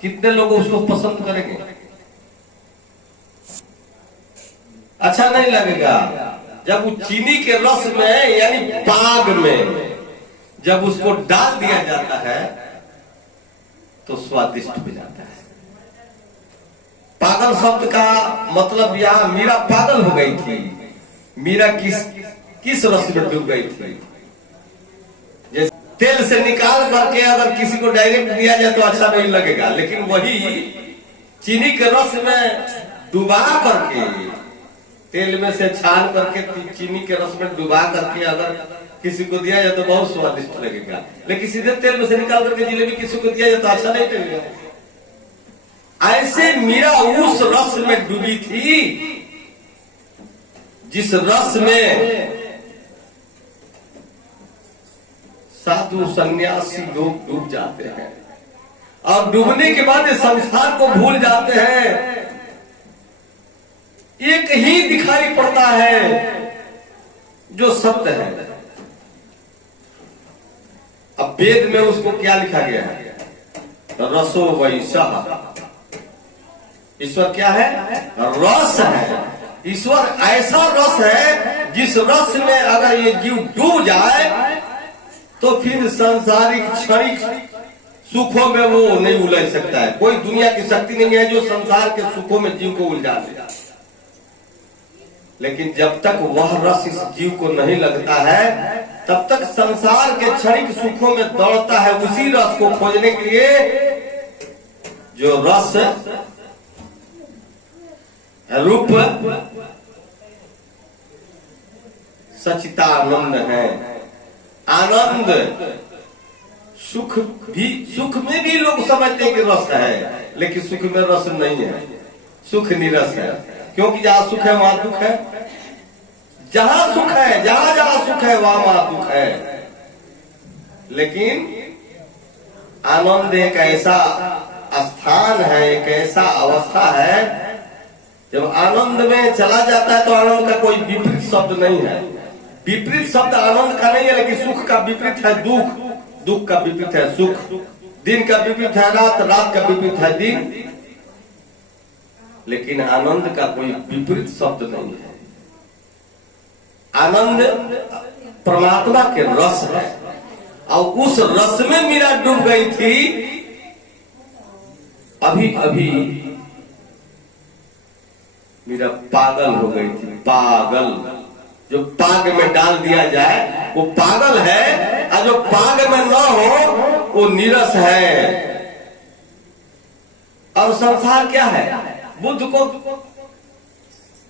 कितने लोग उसको पसंद करेंगे? अच्छा नहीं लगेगा। जब वो चीनी के रस में यानी पाग में जब उसको डाल दिया जाता है तो स्वादिष्ट हो जाता है। पागल शब्द का मतलब यहां मीरा पागल हो गई थी। मीरा किस रस में डूब गई थी? जैसे तेल से निकाल करके अगर किसी को डायरेक्ट दिया जाए तो अच्छा नहीं लगेगा, लेकिन वही चीनी के रस में डुबा करके, तेल में से छान करके चीनी के रस में डुबा करके अगर किसी को दिया जाए तो बहुत स्वादिष्ट लगेगा। लेकिन सीधे तेल में से निकाल करके जिलेबी किसी को दिया जाए तो अच्छा नहीं लगेगा। ऐसे मीरा उस रस में डूबी थी जिस रस में साधु सन्यासी लोग डूब जाते हैं और डूबने के बाद इस संसार को भूल जाते हैं। एक ही दिखाई पड़ता है जो सत्य है। अब वेद में उसको क्या लिखा गया है? रसो वैसा। ईश्वर क्या है? रस है। ईश्वर ऐसा रस है जिस रस में अगर ये जीव डूब जाए तो फिर सांसारिक क्षणिक सुखों में वो नहीं उलझ सकता है। कोई दुनिया की शक्ति नहीं है जो संसार के सुखों में जीव को उलझा दे। लेकिन जब तक वह रस इस जीव को नहीं लगता है तब तक संसार के क्षणिक सुखों में दौड़ता है उसी रस को खोजने के लिए जो रस रूप सच्चिदानंद है। आनंद सुख में भी लोग समझते हैं कि रस है, लेकिन सुख में रस नहीं है। सुख निरस है, क्योंकि जहां सुख है वहां दुख है। जहां सुख है, जहां जहां सुख है वहां दुख है। लेकिन आनंद एक ऐसा स्थान है, एक ऐसा अवस्था है, जब आनंद में चला जाता है तो आनंद का कोई विपरीत शब्द नहीं है। विपरीत शब्द आनंद का नहीं है, लेकिन सुख का विपरीत है दुख, दुख का विपरीत है सुख, दिन का विपरीत है रात, रात का विपरीत है दिन। लेकिन आनंद का कोई विपरीत शब्द नहीं है। आनंद परमात्मा के रस है और उस रस में मीरा डूब गई थी। अभी अभी मीरा पागल हो गई थी। पागल, जो पाग में डाल दिया जाए वो पागल है, और जो पाग में न हो वो नीरस है। और संसार क्या है? बुद्ध को,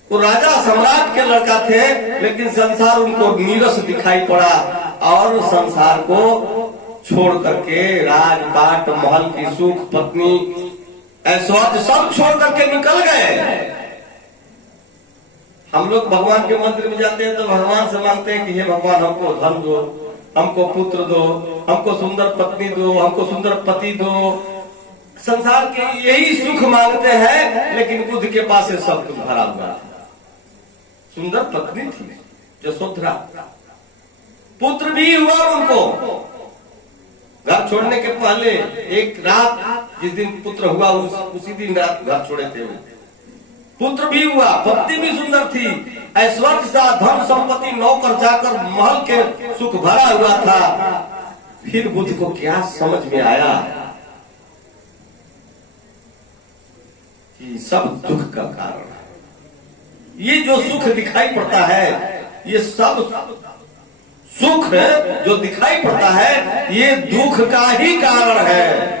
वो राजा सम्राट के लड़का थे, लेकिन संसार उनको नीरस दिखाई पड़ा और संसार को छोड़ करके राजपाट, महल की सुख, पत्नी, ऐश्वर्य सब छोड़ करके निकल गए। हम लोग भगवान के मंदिर में जाते हैं तो भगवान से मांगते हैं कि हे भगवान हमको धन दो, हमको पुत्र दो, हमको सुंदर पत्नी दो, हमको सुंदर पति दो। संसार के यही सुख मांगते हैं, लेकिन बुद्ध के पास सब कुछ भरा हुआ था। सुंदर पत्नी थी यशोधरा, पुत्र भी हुआ उनको। घर छोड़ने के पहले एक रात, जिस दिन पुत्र हुआ उसी दिन रात घर छोड़े थे। पुत्र भी हुआ, पत्नी भी सुंदर थी, ऐश्वर्य सा, धन संपत्ति, नौकर चाकर, महल के सुख भरा हुआ था। फिर बुद्ध को क्या समझ में आया कि सब दुख का कारण है। ये जो सुख दिखाई पड़ता है, ये सब सुख जो दिखाई पड़ता है, ये दुख का ही कारण है।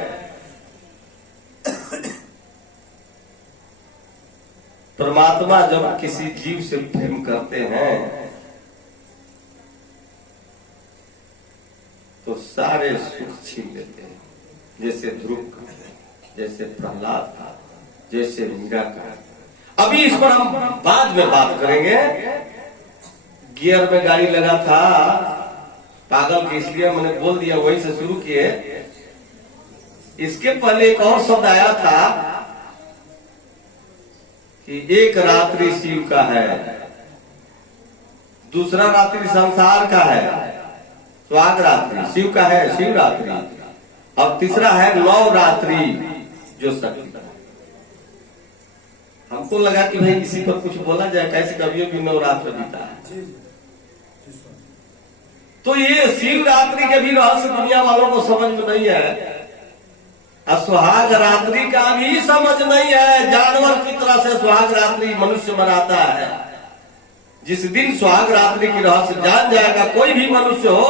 परमात्मा जब किसी जीव से प्रेम करते हैं तो सारे सुख छीन लेते हैं। जैसे ध्रुव का, जैसे प्रहलाद का, जैसे मीरा का। अभी इस पर हम बाद में बात करेंगे। गियर में गाड़ी लगा था पागल के, इसलिए मैंने बोल दिया, वही से शुरू किए। इसके पहले एक और शब्द आया था कि एक रात्रि शिव का है, दूसरा रात्रि संसार का है, स्वाग रात्रि शिव का है, शिवरात्रि, और तीसरा है नवरात्रि। जो शक्ति है। हमको लगा कि भाई इसी पर कुछ बोला जाए, कैसे कभी भी नवरात्र बीता है। तो ये शिवरात्रि के भी रहस्य दुनिया वालों को समझ में नहीं है, सुहाग रात्रि का भी समझ नहीं है। जानवर की तरह से सुहाग रात्रि मनुष्य मनाता है। जिस दिन सुहाग रात्रि की रहस्य जान जाएगा कोई भी मनुष्य हो,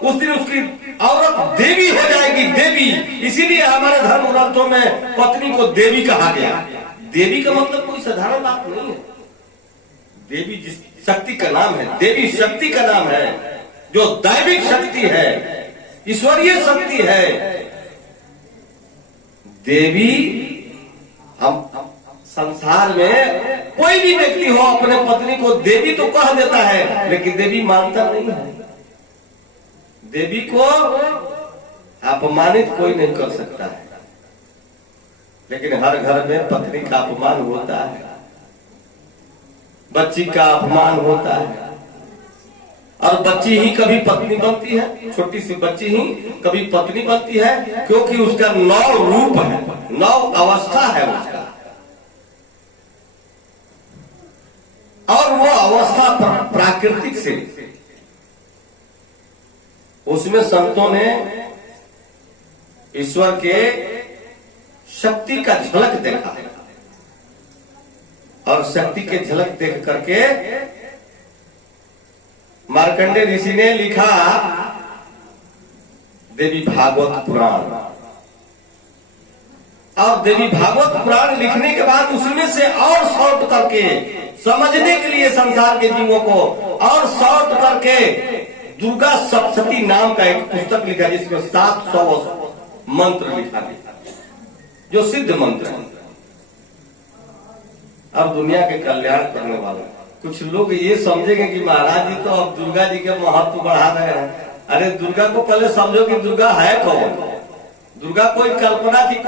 उस दिन उसकी औरत देवी हो जाएगी, देवी। इसीलिए हमारे धर्म ग्रंथों में पत्नी को देवी कहा गया। देवी का मतलब कोई साधारण बात नहीं है। देवी जिस शक्ति का नाम है, देवी शक्ति का नाम है, जो दैविक शक्ति है, ईश्वरीय शक्ति है। देवी हम संसार में कोई भी व्यक्ति हो अपने पत्नी को देवी तो कह देता है, लेकिन देवी मानता नहीं है। देवी को अपमानित कोई नहीं कर सकता है, लेकिन हर घर में पत्नी का अपमान होता है, बच्ची का अपमान होता है। और बच्ची ही कभी पत्नी बनती है, छोटी सी बच्ची ही कभी पत्नी बनती है, क्योंकि उसका 9 रूप है, 9 अवस्था है उसका। और वो अवस्था प्राकृतिक से, उसमें संतों ने ईश्वर के शक्ति का झलक देखा, और शक्ति के झलक देख करके मार्कंडेय ऋषि ने लिखा देवी भागवत पुराण। और देवी भागवत पुराण लिखने के बाद उसमें से और शॉर्ट करके समझने के लिए संसार के जीवों को और शॉर्ट करके दुर्गा सप्तशती नाम का एक पुस्तक लिखा, जिसमें 700 मंत्र लिखा गया, जो सिद्ध मंत्र है और दुनिया के कल्याण करने वाला। कुछ लोग ये समझेंगे कि महाराज जी तो अब दुर्गा जी के महत्व बढ़ा रहे हैं। अरे दुर्गा को पहले समझो कि दुर्गा है कौन। दुर्गा कोई कल्पना की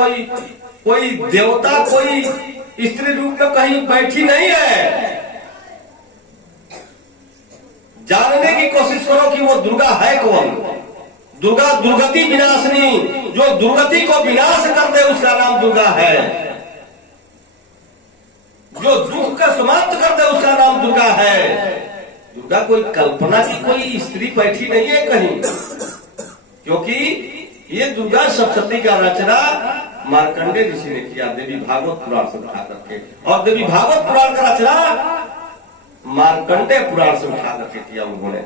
कोई देवता, कोई स्त्री रूप में कहीं बैठी नहीं है। जानने की कोशिश करो कि वो दुर्गा है कौन। दुर्गा दुर्गति विनाशिनी, जो दुर्गति को विनाश कर दे उसका नाम दुर्गा है। जो दुख का समाप्त कर दे उसका नाम दुर्गा है। दुर्गा कोई कल्पना की कोई स्त्री बैठी नहीं है कहीं, क्योंकि ये दुर्गा सप्तशती का रचना मार्कंडेय ऋषि ने किया देवी भागवत पुराण से उठा करके। और देवी भागवत पुराण का रचना मार्कंडेय पुराण से उठा करके किया उन्होंने।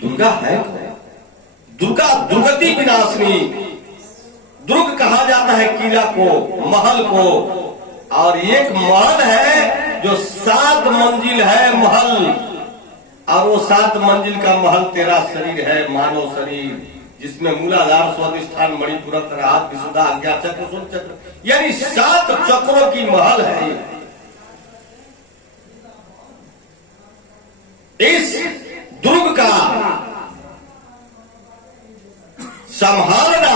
दुर्गा है, दुर्गा दुर्गति विनाशिनी। दुर्ग कहा जाता है किला को, महल को। और एक महल है जो 7 मंजिल है महल, और वो 7 मंजिल का महल तेरा शरीर है, मानव शरीर, जिसमें मूलाधार, स्वादिष्ठान, मणिपुरक, राहत, विशुद्धा, आज्ञा चक्र, सुन चक्र, यानी 7 चक्रों की महल है। इस दुर्ग का संभालना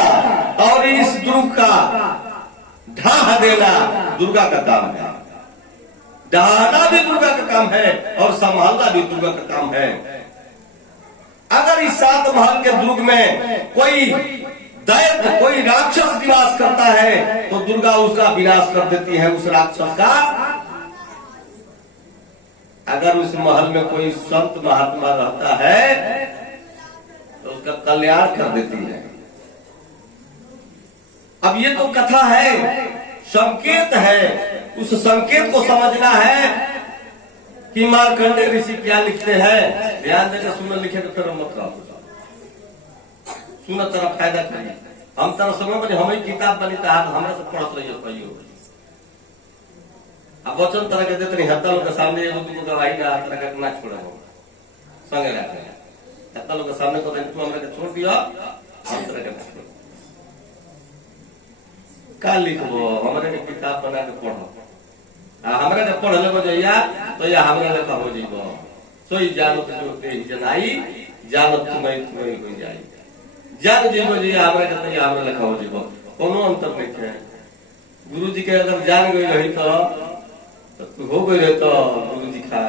और इस दुर्ग का ढहा देना दुर्गा का काम है। ढहाना भी दुर्गा का काम है और संभालना भी दुर्गा का काम है। अगर इस 7 महल के दुर्ग में कोई दैत्य, कोई राक्षस विनाश करता है तो दुर्गा उसका विनाश कर देती है, उस राक्षस का। अगर उस महल में कोई संत महात्मा रहता है तो उसका कल्याण कर देती है। अब ये तो कथा है, संकेत है। उस संकेत को समझना है कि मार्कंडेय ऋषि क्या लिखते हैं। ध्यान देकर सुन, लिखे तो फिर मत रहो, सुन तेरा फायदा करिए। हम तरह समय बने हमें किताब बनी था, हमरा से पढ़त रहिए कहियो। अब वचन तरह के देते नहीं, हत्ता लोग के सामने एगो दूगो गवाही ना तरह का ना छोड़े हो संगे रखे। हत्ता लोग के सामने को तू हमरा के छोड़ दिया, हम तरह के छोड़ का लिखबो, हमारे के किताब बना के पढ़ो। हमरा के पढ़ लेबो जइया तो या हमरा लेखा हो जइबो। सोई जानत जो ते जनाई, जानत तुम्हें हो जाई। जान जइबो जइया हमरा के तो या हमरा लेखा हो जइबो। कोनो अंतर नहीं है। गुरुजी के अगर जान गई रही तो तू हो गई रहे तो गुरुजी खा।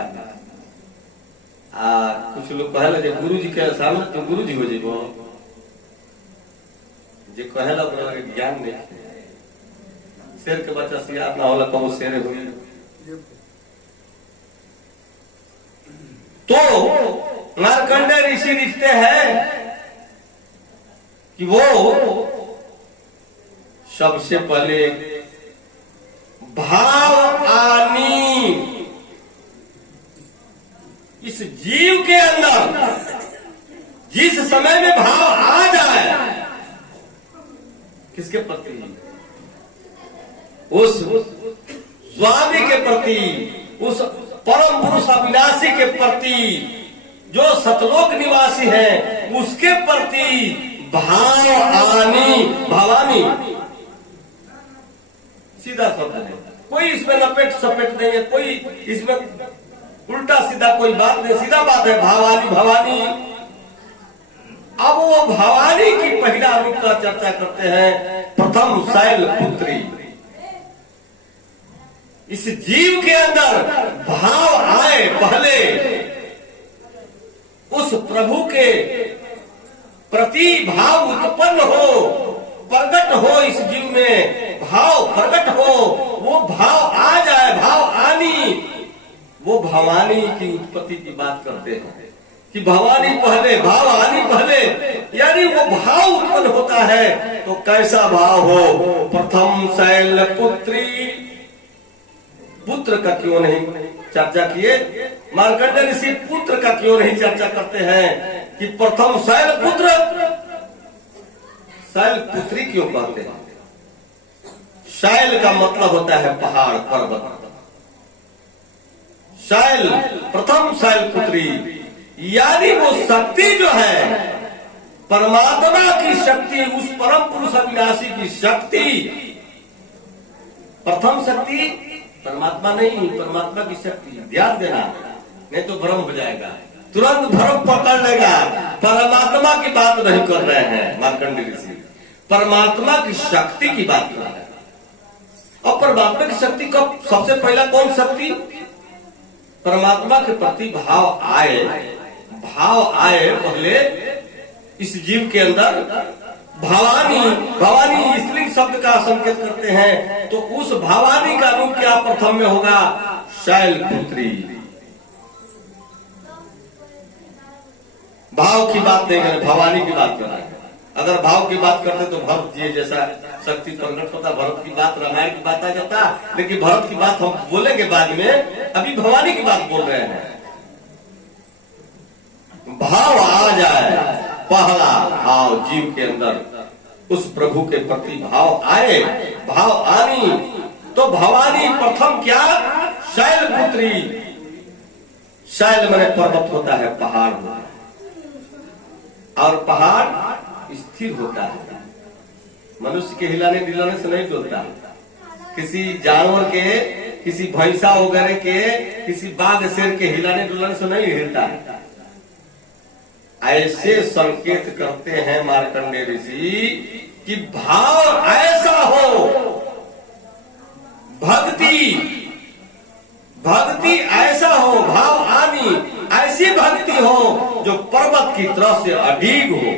कुछ लोग कहले जे गुरुजी के सामने तो गुरुजी हो जइबो। जो कहेला ज्ञान नहीं, शेर के बच्चा सियार ना होला कबो शेर हो। तो मार्कंडेय ऋषि लिखते हैं कि वो सबसे पहले भाव आनी इस जीव के अंदर जिस समय में भाव आ जाए, किसके प्रति? उस स्वामी के प्रति, उस परम पुरुष अविनाशी के प्रति, जो सतलोक निवासी है उसके प्रति भाव आनी, भवानी सीधा शब्द है, कोई इसमें लपेट सपेट नहीं है, कोई इसमें उल्टा सीधा कोई बात नहीं, सीधा बात है भावानी भवानी। अब वो भवानी की पहला रूप का चर्चा करते हैं, प्रथम शैल पुत्री। इस जीव के अंदर भाव आए, पहले उस प्रभु के प्रति भाव उत्पन्न हो, प्रकट हो, इस जीव में भाव प्रकट हो, वो भाव आ जाए, भाव आनी, वो भवानी की उत्पत्ति की बात करते हैं कि भवानी पहले, भाव आनी पहले, यानी वो भाव उत्पन्न होता है। तो कैसा भाव हो? प्रथम शैल पुत्री, पुत्र का क्यों नहीं चर्चा किए? मार्कंडेय ऋषि पुत्र का क्यों नहीं चर्चा करते हैं कि प्रथम शैल पुत्र, शैल पुत्री क्यों कहते हैं? शैल का मतलब होता है पहाड़, पर्वत। शैल, प्रथम शैल पुत्री, यानी वो शक्ति जो है, परमात्मा की शक्ति, उस परम पुरुष अविनाशी की शक्ति। प्रथम शक्ति परमात्मा नहीं, परमात्मा की शक्ति। ध्यान देना, नहीं तो भ्रम हो जाएगा, तुरंत भ्रम पकड़ लेगा। परमात्मा की बात नहीं कर रहे हैं मार्कंडेय ऋषि, परमात्मा की शक्ति की बात कर रहे हैं। और परमात्मा की शक्ति का सबसे पहला कौन शक्ति? परमात्मा के प्रति भाव आए, भाव आए पहले इस जीव के अंदर। भवानी, भवानी स्त्रीलिंग शब्द का संकेत करते हैं, तो उस भवानी का रूप क्या प्रथम में होगा? शैल पुत्री। भाव की बात नहीं करें, भवानी की बात कर रहे हैं। अगर भाव की बात करते तो भरत जी जैसा शक्ति प्रकट होता, भरत की बात, रामायण की बात आ जाता, लेकिन भरत की बात हम बोलेंगे बाद में, अभी भवानी की बात बोल रहे हैं। भाव आ जाए, पहला भाव जीव के अंदर, उस प्रभु के प्रति भाव आए, भाव आनी, तो भवानी प्रथम क्या? शैल पुत्री। शैल माने पर्वत होता है, पहाड़ होता है, और पहाड़ स्थिर होता है, मनुष्य के हिलाने डुलाने से नहीं डुलता। किसी जानवर के, किसी भैंसा वगैरह के, किसी बाघ शेर के हिलाने डुलाने से नहीं हिलता। ऐसे संकेत करते हैं मार्कंडेय ऋषि कि भाव ऐसा हो, भक्ति, भक्ति ऐसा हो, भाव आनी ऐसी भक्ति हो जो पर्वत की तरह से अडिग हो।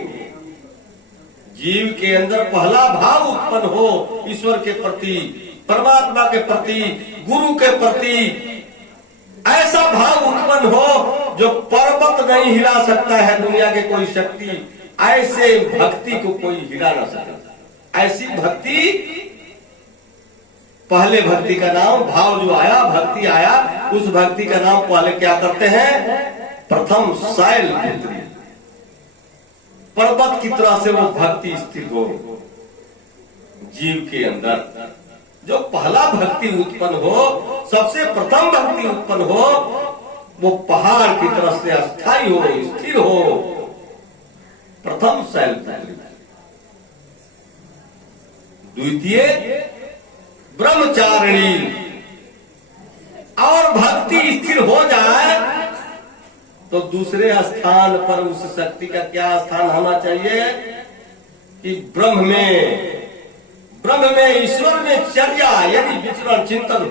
जीव के अंदर पहला भाव उत्पन्न हो, ईश्वर के प्रति, परमात्मा के प्रति, गुरु के प्रति, ऐसा भाव उत्पन्न हो जो पर्वत नहीं हिला सकता है, दुनिया के कोई शक्ति, ऐसे भक्ति को कोई हिला ना सकता। ऐसी भक्ति, पहले भक्ति का नाम, भाव जो आया, भक्ति आया, उस भक्ति का नाम पहले क्या करते हैं? प्रथम शैल पुत्री। पर्वत की तरह से वो भक्ति स्थिर हो जीव के अंदर। जो पहला भक्ति उत्पन्न हो, सबसे प्रथम भक्ति उत्पन्न हो, वो पहाड़ की तरह से अस्थायी हो, स्थिर हो, प्रथम शैल पुत्री। द्वितीय ब्रह्मचारिणी। और भक्ति स्थिर हो जाए तो दूसरे स्थान पर उस शक्ति का क्या स्थान होना चाहिए कि ब्रह्म में, ईश्वर में चर्या, यदि विचरण चिंतन हो,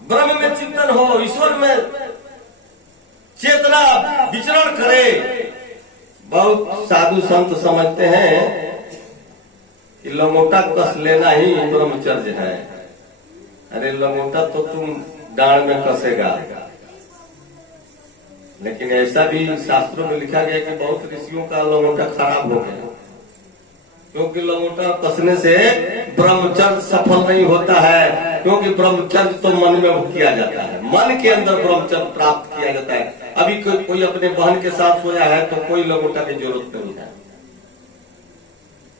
ब्रह्म में चिंतन हो, ईश्वर में चेतना विचरण करे, बहुत साधु संत समझते हैं कि लंगोटा कस लेना ही ब्रह्मचर्य है। अरे लंगोटा तो तुम डांड में कसेगा, लेकिन ऐसा भी शास्त्रों में लिखा गया कि बहुत ऋषियों का लंगोटा खराब हो गया, क्योंकि लंगोटा कसने से ब्रह्मचर्य सफल नहीं होता है। क्योंकि ब्रह्मचर्य तो मन में किया जाता है, मन के अंदर ब्रह्मचर्य प्राप्त किया जाता है। अभी कोई अपने बहन के साथ सोया है तो कोई लंगोटा की जरूरत नहीं है,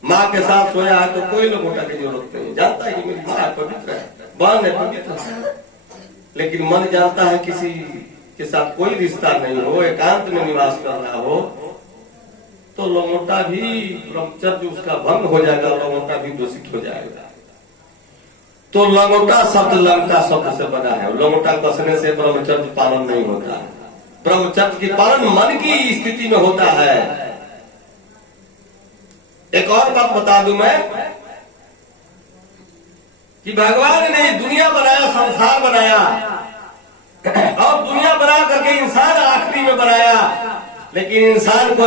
माँ के साथ सोया है तो कोई लंगोटा की जरूरत नहीं। जानता है कि मेरी माँ पवित्र है, बहन है पवित्र है, लेकिन मन जानता है किसी के साथ कोई रिश्ता नहीं हो, एकांत में निवास करना हो, तो लंगोटा भी ब्रह्मचर्य उसका भंग हो जाएगा, लंगोटा भी दूषित हो जाएगा। तो लंगोटा शब्द लंगटा शब्द से बना है। लंगोटा कसने से ब्रह्मचर्य पालन नहीं होता है। ब्रह्मचर्य की पालन मन की स्थिति में होता है। एक और बात बता दूं मैं कि भगवान ने दुनिया बनाया, संसार बनाया, और दुनिया बना करके इंसान आखिरी में बनाया, लेकिन इंसान को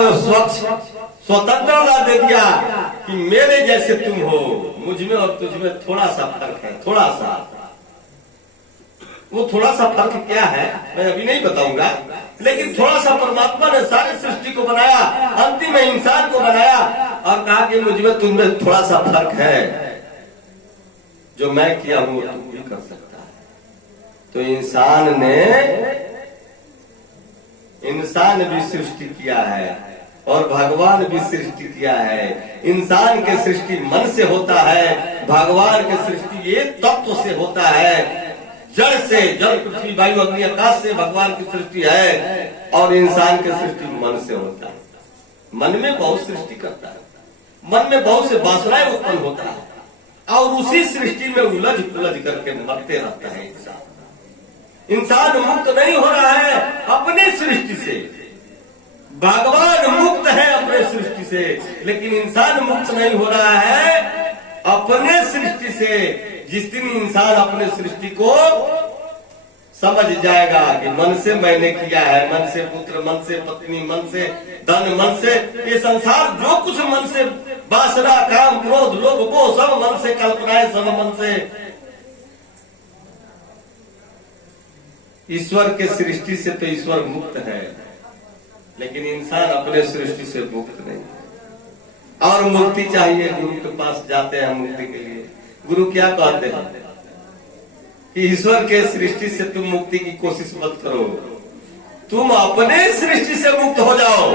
स्वतंत्रता दे दिया कि मेरे जैसे तुम हो, मुझ में और तुझ में थोड़ा सा फर्क है, थोड़ा सा। वो थोड़ा सा फर्क क्या है मैं अभी नहीं बताऊंगा, लेकिन थोड़ा सा परमात्मा ने सारी सृष्टि को बनाया, अंतिम में इंसान को बनाया और कहा कि मुझ में तुम में थोड़ा सा फर्क है, जो मैं किया हूं तुम भी कर सकता है। तो इंसान भी सृष्टि किया है और भगवान भी सृष्टि किया है। इंसान के सृष्टि मन से होता है, भगवान के सृष्टि ये तत्व से होता है। जड़ से, जल पृथ्वी वायु अग्नि आकाश से भगवान की सृष्टि है, और इंसान की सृष्टि मन से होता है। मन में बहुत सृष्टि करता है, मन में बहुत से वासनाएं उत्पन्न होता है, और उसी सृष्टि में उलझ करके मरते रहता है इंसान। इंसान मुक्त नहीं हो रहा है अपने सृष्टि से, भगवान मुक्त है अपने सृष्टि से, लेकिन इंसान मुक्त नहीं हो रहा है अपने सृष्टि से। जिस दिन इंसान अपने सृष्टि को समझ जाएगा कि मन से मैंने किया है, मन से पुत्र, मन से पत्नी, मन से धन, मन से ये संसार जो कुछ मन से, वासना, काम, क्रोध, लोभ, वो सब मन से, कल्पनाएं सब मन से। ईश्वर के सृष्टि से तो ईश्वर मुक्त है, लेकिन इंसान अपने सृष्टि से मुक्त नहीं है। और मुक्ति चाहिए, गुरु के पास जाते हैं मुक्ति के लिए। गुरु क्या कहते हैं कि ईश्वर के सृष्टि से तुम मुक्ति की कोशिश मत करो, तुम अपने सृष्टि से मुक्त हो जाओ।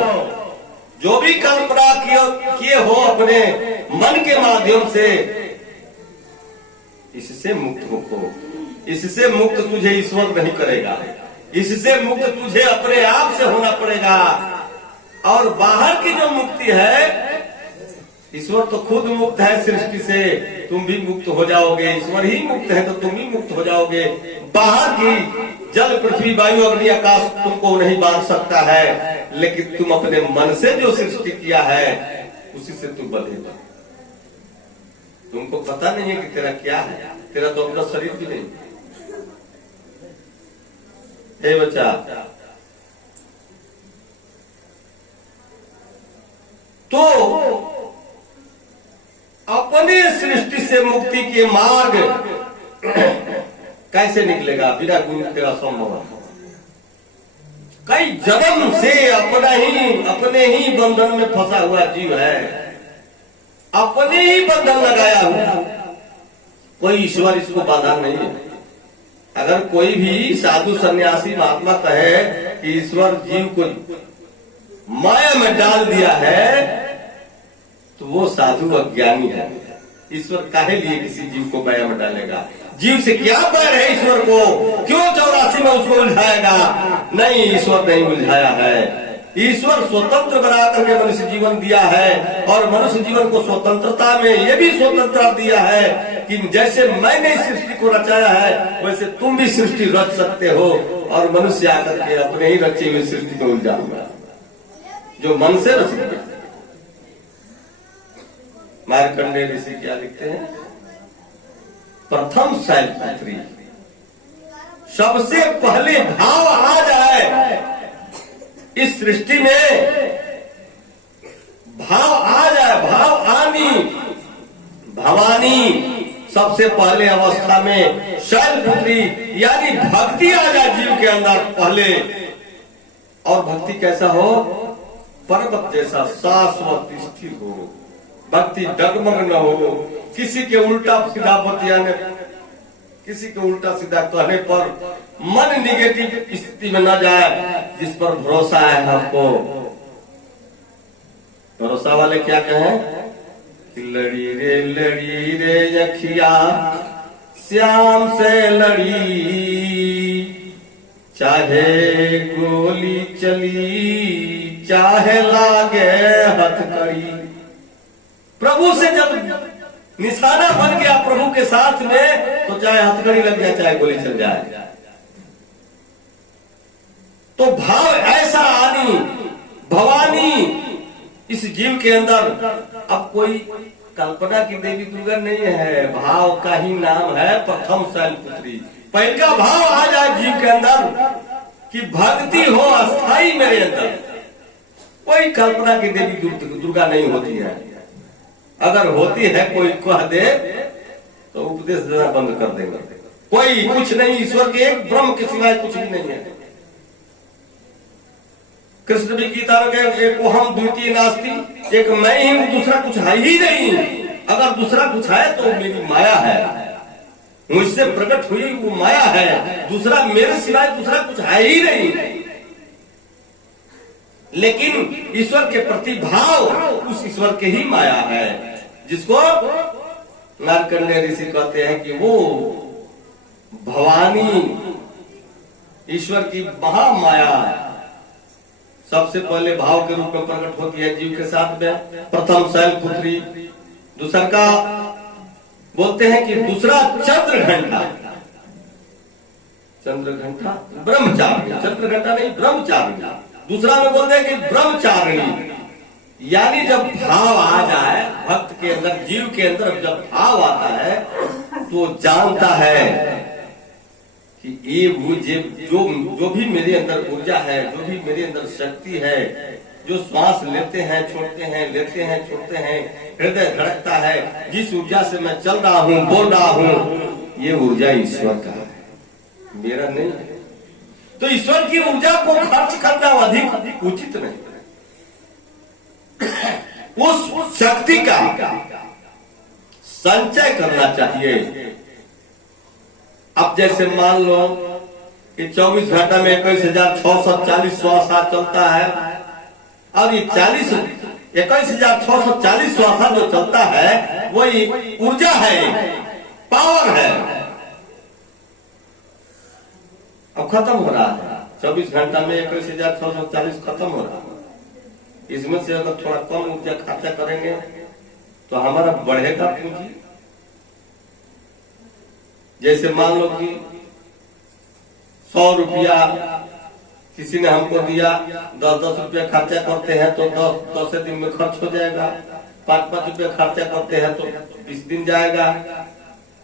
जो भी कल्पना किए हो अपने मन के माध्यम से, इससे मुक्त हो। इससे मुक्त तुझे ईश्वर नहीं करेगा, इससे मुक्त तुझे अपने आप से होना पड़ेगा। और बाहर की जो मुक्ति है, ईश्वर तो खुद मुक्त है सृष्टि से, तुम भी मुक्त हो जाओगे। ईश्वर ही मुक्त है तो तुम भी मुक्त हो जाओगे। बाहर की जल पृथ्वी वायु अग्नि आकाश तुमको नहीं बांध सकता है, लेकिन तुम अपने मन से जो सृष्टि किया है उसी से तुम बंधेगा। तुमको पता नहीं है कि तेरा क्या है, तेरा तो अपना शरीर भी नहीं। हे बच्चा, तो अपने सृष्टि से मुक्ति के मार्ग कैसे निकलेगा? बिना गुरु के असंभव है। कई जन्म से अपने ही बंधन में फंसा हुआ जीव है, अपने ही बंधन लगाया हुआ। कोई ईश्वर इसको बाधा नहीं है। अगर कोई भी साधु सन्यासी महात्मा कहे कि ईश्वर जीव को माया में डाल दिया है, तो वो साधु अज्ञानी है। ईश्वर काहे लिए किसी जीव को माया में डालेगा? जीव से क्या बैर है ईश्वर को? क्यों 84 में उसको उलझाएगा? नहीं, ईश्वर नहीं उलझाया है। ईश्वर स्वतंत्र बना करके मनुष्य जीवन दिया है, और मनुष्य जीवन को स्वतंत्रता में ये भी स्वतंत्रता दिया है कि जैसे मैंने इस सृष्टि को रचाया है, वैसे तुम भी सृष्टि रच सकते हो। और मनुष्य आकर के अपने ही रची हुई सृष्टि को उलझाऊंगा जो मन से रच दिया। मार्कंडेय ऋषि क्या लिखते हैं? प्रथम शैलपुत्री, सबसे पहले भाव आ जाए इस सृष्टि में, भाव आ जाए, भाव आनी भवानी, सबसे पहले अवस्था में शैलपुत्री यानी भक्ति आ जाए जीव के अंदर पहले। और भक्ति कैसा हो? पर्वत जैसा शाश्वत स्थिर हो, भक्ति डगमग न हो, किसी के उल्टा सीधा बतियाने, किसी के उल्टा सीधा कहने पर मन निगेटिव स्थिति में न जाए। जिस पर भरोसा है हमको, भरोसा वाले क्या कहें? लड़ी रे अखिया श्याम से लड़ी, चाहे गोली चली चाहे लागे हथकड़ी। प्रभु से जब निशाना बन गया प्रभु के साथ में, तो चाहे हथकड़ी लग जाए चाहे गोली चल जाए। तो भाव ऐसा आनी भवानी इस जीव के अंदर। अब कोई कल्पना की देवी दुर्गा नहीं है, भाव का ही नाम है प्रथम शैलपुत्री। पहला भाव आ जाए जीव के अंदर कि भक्ति हो अस्थाई मेरे अंदर। कोई कल्पना की देवी दुर्गा नहीं होती है। अगर होती है कोई कह दे तो उपदेश देना बंद कर देगा। कोई कुछ नहीं, ईश्वर के एक ब्रह्म के सिवाय कुछ भी नहीं है। कृष्ण भी गीता में कहे एक हम द्वितीय नास्ति, एक मैं ही हूं, दूसरा कुछ है ही नहीं। अगर दूसरा कुछ है तो मेरी माया है, मुझसे प्रकट हुई वो माया है, दूसरा मेरे सिवाय दूसरा कुछ है ही नहीं। लेकिन ईश्वर के प्रति भाव उस ईश्वर के ही माया है, जिसको मार्कंडेय ऋषि कहते हैं कि वो भवानी ईश्वर की महामाया सबसे पहले भाव के रूप में प्रकट होती है जीव के साथ में। प्रथम शैलपुत्री, दूसरा का बोलते हैं कि दूसरा चंद्रघंटा, चंद्रघंटा ब्रह्मचारिणी, चंद्रघंटा नहीं ब्रह्मचारिणी। दूसरा में बोलते हैं कि ब्रह्मचारिणी, यानी जब भाव आ जाए भक्त के अंदर, जीव के अंदर जब भाव आता है तो जानता है कि ये मुझे जो भी मेरे अंदर ऊर्जा है, जो भी मेरे अंदर शक्ति है, जो श्वास लेते हैं छोड़ते हैं, लेते हैं छोड़ते हैं, हृदय धड़कता है, जिस ऊर्जा से मैं चल रहा हूँ बोल रहा हूँ, ये ऊर्जा ईश्वर का है, मेरा नहीं है। तो ईश्वर की ऊर्जा को खर्च करना अधिक उचित नहीं। उस शक्ति का संचय करना चाहिए। अब जैसे मान लो कि 24 घंटा में 21,640 श्वास चलता है, और ये 21,640 श्वास जो चलता है वही ऊर्जा है, पावर है। अब खत्म हो रहा है, 24 घंटा में 21,640 खत्म हो रहा है। इसमें से अगर थोड़ा कम ऊर्जा खर्चा करेंगे तो हमारा बढ़ेगा पूंजी। जैसे मान लो कि 100 रुपया किसी ने हमको दिया, 10-10 रुपया खर्चा करते हैं तो 10 दिन में खर्च हो जाएगा। 5-5 रुपया खर्चा करते हैं तो 20 दिन जाएगा।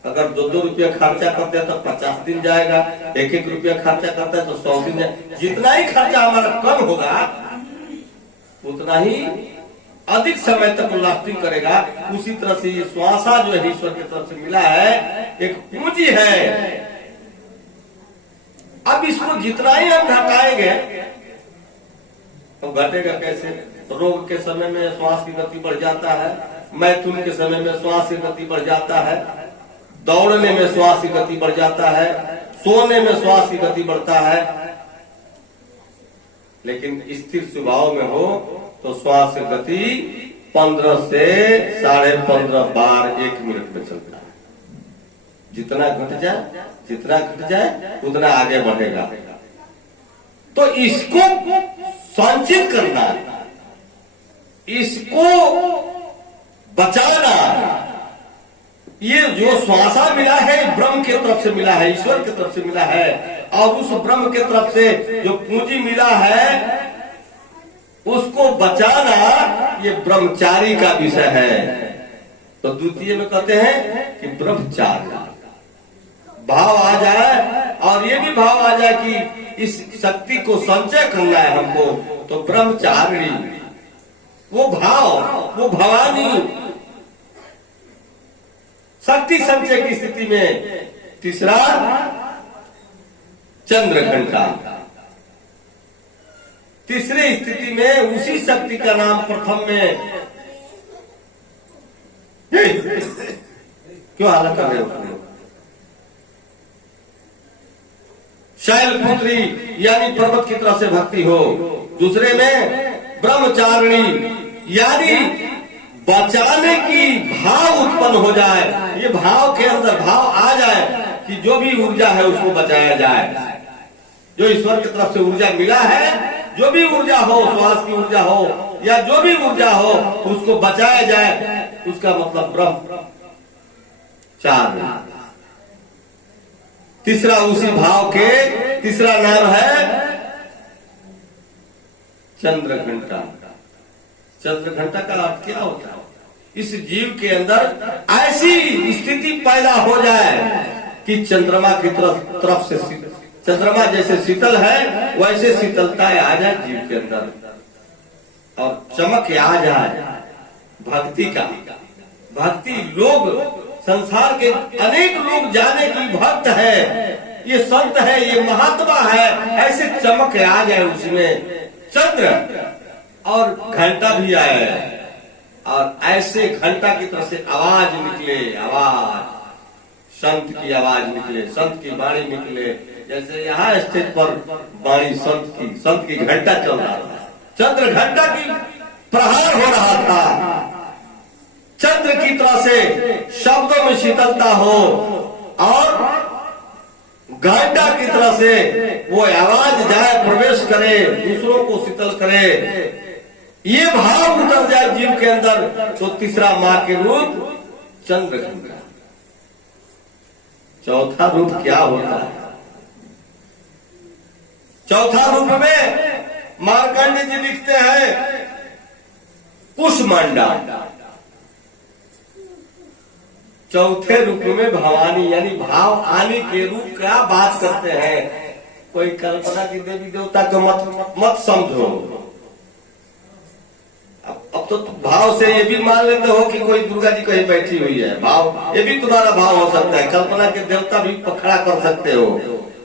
अगर 2-2 रुपया खर्चा करते हैं तो 50 दिन जाएगा। 1-1 रुपया खर्चा करते हैं तो 100 दिन जाएगा। जितना ही खर्चा हमारा कम होगा उतना ही अधिक समय तक लास्टिंग करेगा। उसी तरह से ये श्वासा जो है ईश्वर की तरफ से मिला है, एक पूंजी है। अब इसको जितना ही हम घटाएंगे तो घटेगा कैसे? रोग के समय में श्वास की गति बढ़ जाता है, मैथुन के समय में श्वास की गति बढ़ जाता है, दौड़ने में श्वास की गति बढ़ जाता है, सोने में श्वास की गति बढ़ता है। लेकिन स्थिर स्वभाव में हो तो श्वास की गति 15 से 15.5 बार 1 मिनट में चलता है। जितना घट जाए उतना आगे बढ़ेगा। तो इसको संचित करना, इसको बचाना, ये जो श्वासा मिला है ब्रह्म की तरफ से मिला है, ईश्वर की तरफ से मिला है, और उस ब्रह्म की तरफ से जो पूंजी मिला है उसको बचाना ये ब्रह्मचारी का विषय है। तो द्वितीय में कहते हैं कि ब्रह्मचारी भाव आ जाए, और ये भी भाव आ जाए कि इस शक्ति को संचय करना है हमको, तो ब्रह्मचारिणी वो भाव, वो भवानी शक्ति संचय की स्थिति में। तीसरा चंद्र घंटा। तीसरी स्थिति में उसी शक्ति का नाम प्रथम में क्यों हाला कर रहे हो? शैलपुत्री यानी पर्वत की तरफ से भक्ति हो। दूसरे में ब्रह्मचारिणी यानी बचाने की भाव उत्पन्न हो जाए, ये भाव के अंदर भाव आ जाए कि जो भी ऊर्जा है उसको बचाया जाए। जो ईश्वर की तरफ से ऊर्जा मिला है, जो भी ऊर्जा हो, श्वास की ऊर्जा हो या जो भी ऊर्जा हो, उसको बचाया जाए, उसका मतलब ब्रह्म चार। तीसरा उसी भाव के तीसरा नाम है चंद्र घंटा। चंद्र घंटा का अर्थ क्या होता है? इस जीव के अंदर ऐसी स्थिति पैदा हो जाए कि चंद्रमा की तरफ से चंद्रमा जैसे शीतल है वैसे शीतलता आ जाए जीव के अंदर और चमक आ जाए भक्ति का। भक्ति लोग संसार के अनेक लोग जाने की भक्त है, ये संत है, ये महात्मा है, ऐसे चमक आ जाए उसमें चंद्र और घंटा भी आए और ऐसे घंटा की तरफ से आवाज निकले, आवाज संत की आवाज निकले, संत की वाणी निकले। जैसे यहाँ स्टेज पर वाणी संत की घंटा चल रहा था, चंद्र घंटा की प्रहार हो रहा था। चंद्र की तरह से शब्दों में शीतलता हो और घंटा की तरह से वो आवाज जाए, प्रवेश करे, दूसरों को शीतल करे, ये भाव उतर जाए जीव के अंदर, तो तीसरा मां के रूप चंद्र घंटा। चौथा रूप क्या होता है? चौथा रूप में मार्कंडेय जी लिखते हैं कुष्मांडा। चौथे रूप में भवानी यानी भाव आने के रूप का बात करते हैं। कोई कल्पना की देवी देवता को मत समझो। अब तो भाव से ये भी मान लेते हो कि कोई दुर्गा जी कहीं बैठी हुई है, भाव ये भी तुम्हारा भाव हो सकता है। कल्पना के देवता भी खड़ा कर सकते हो।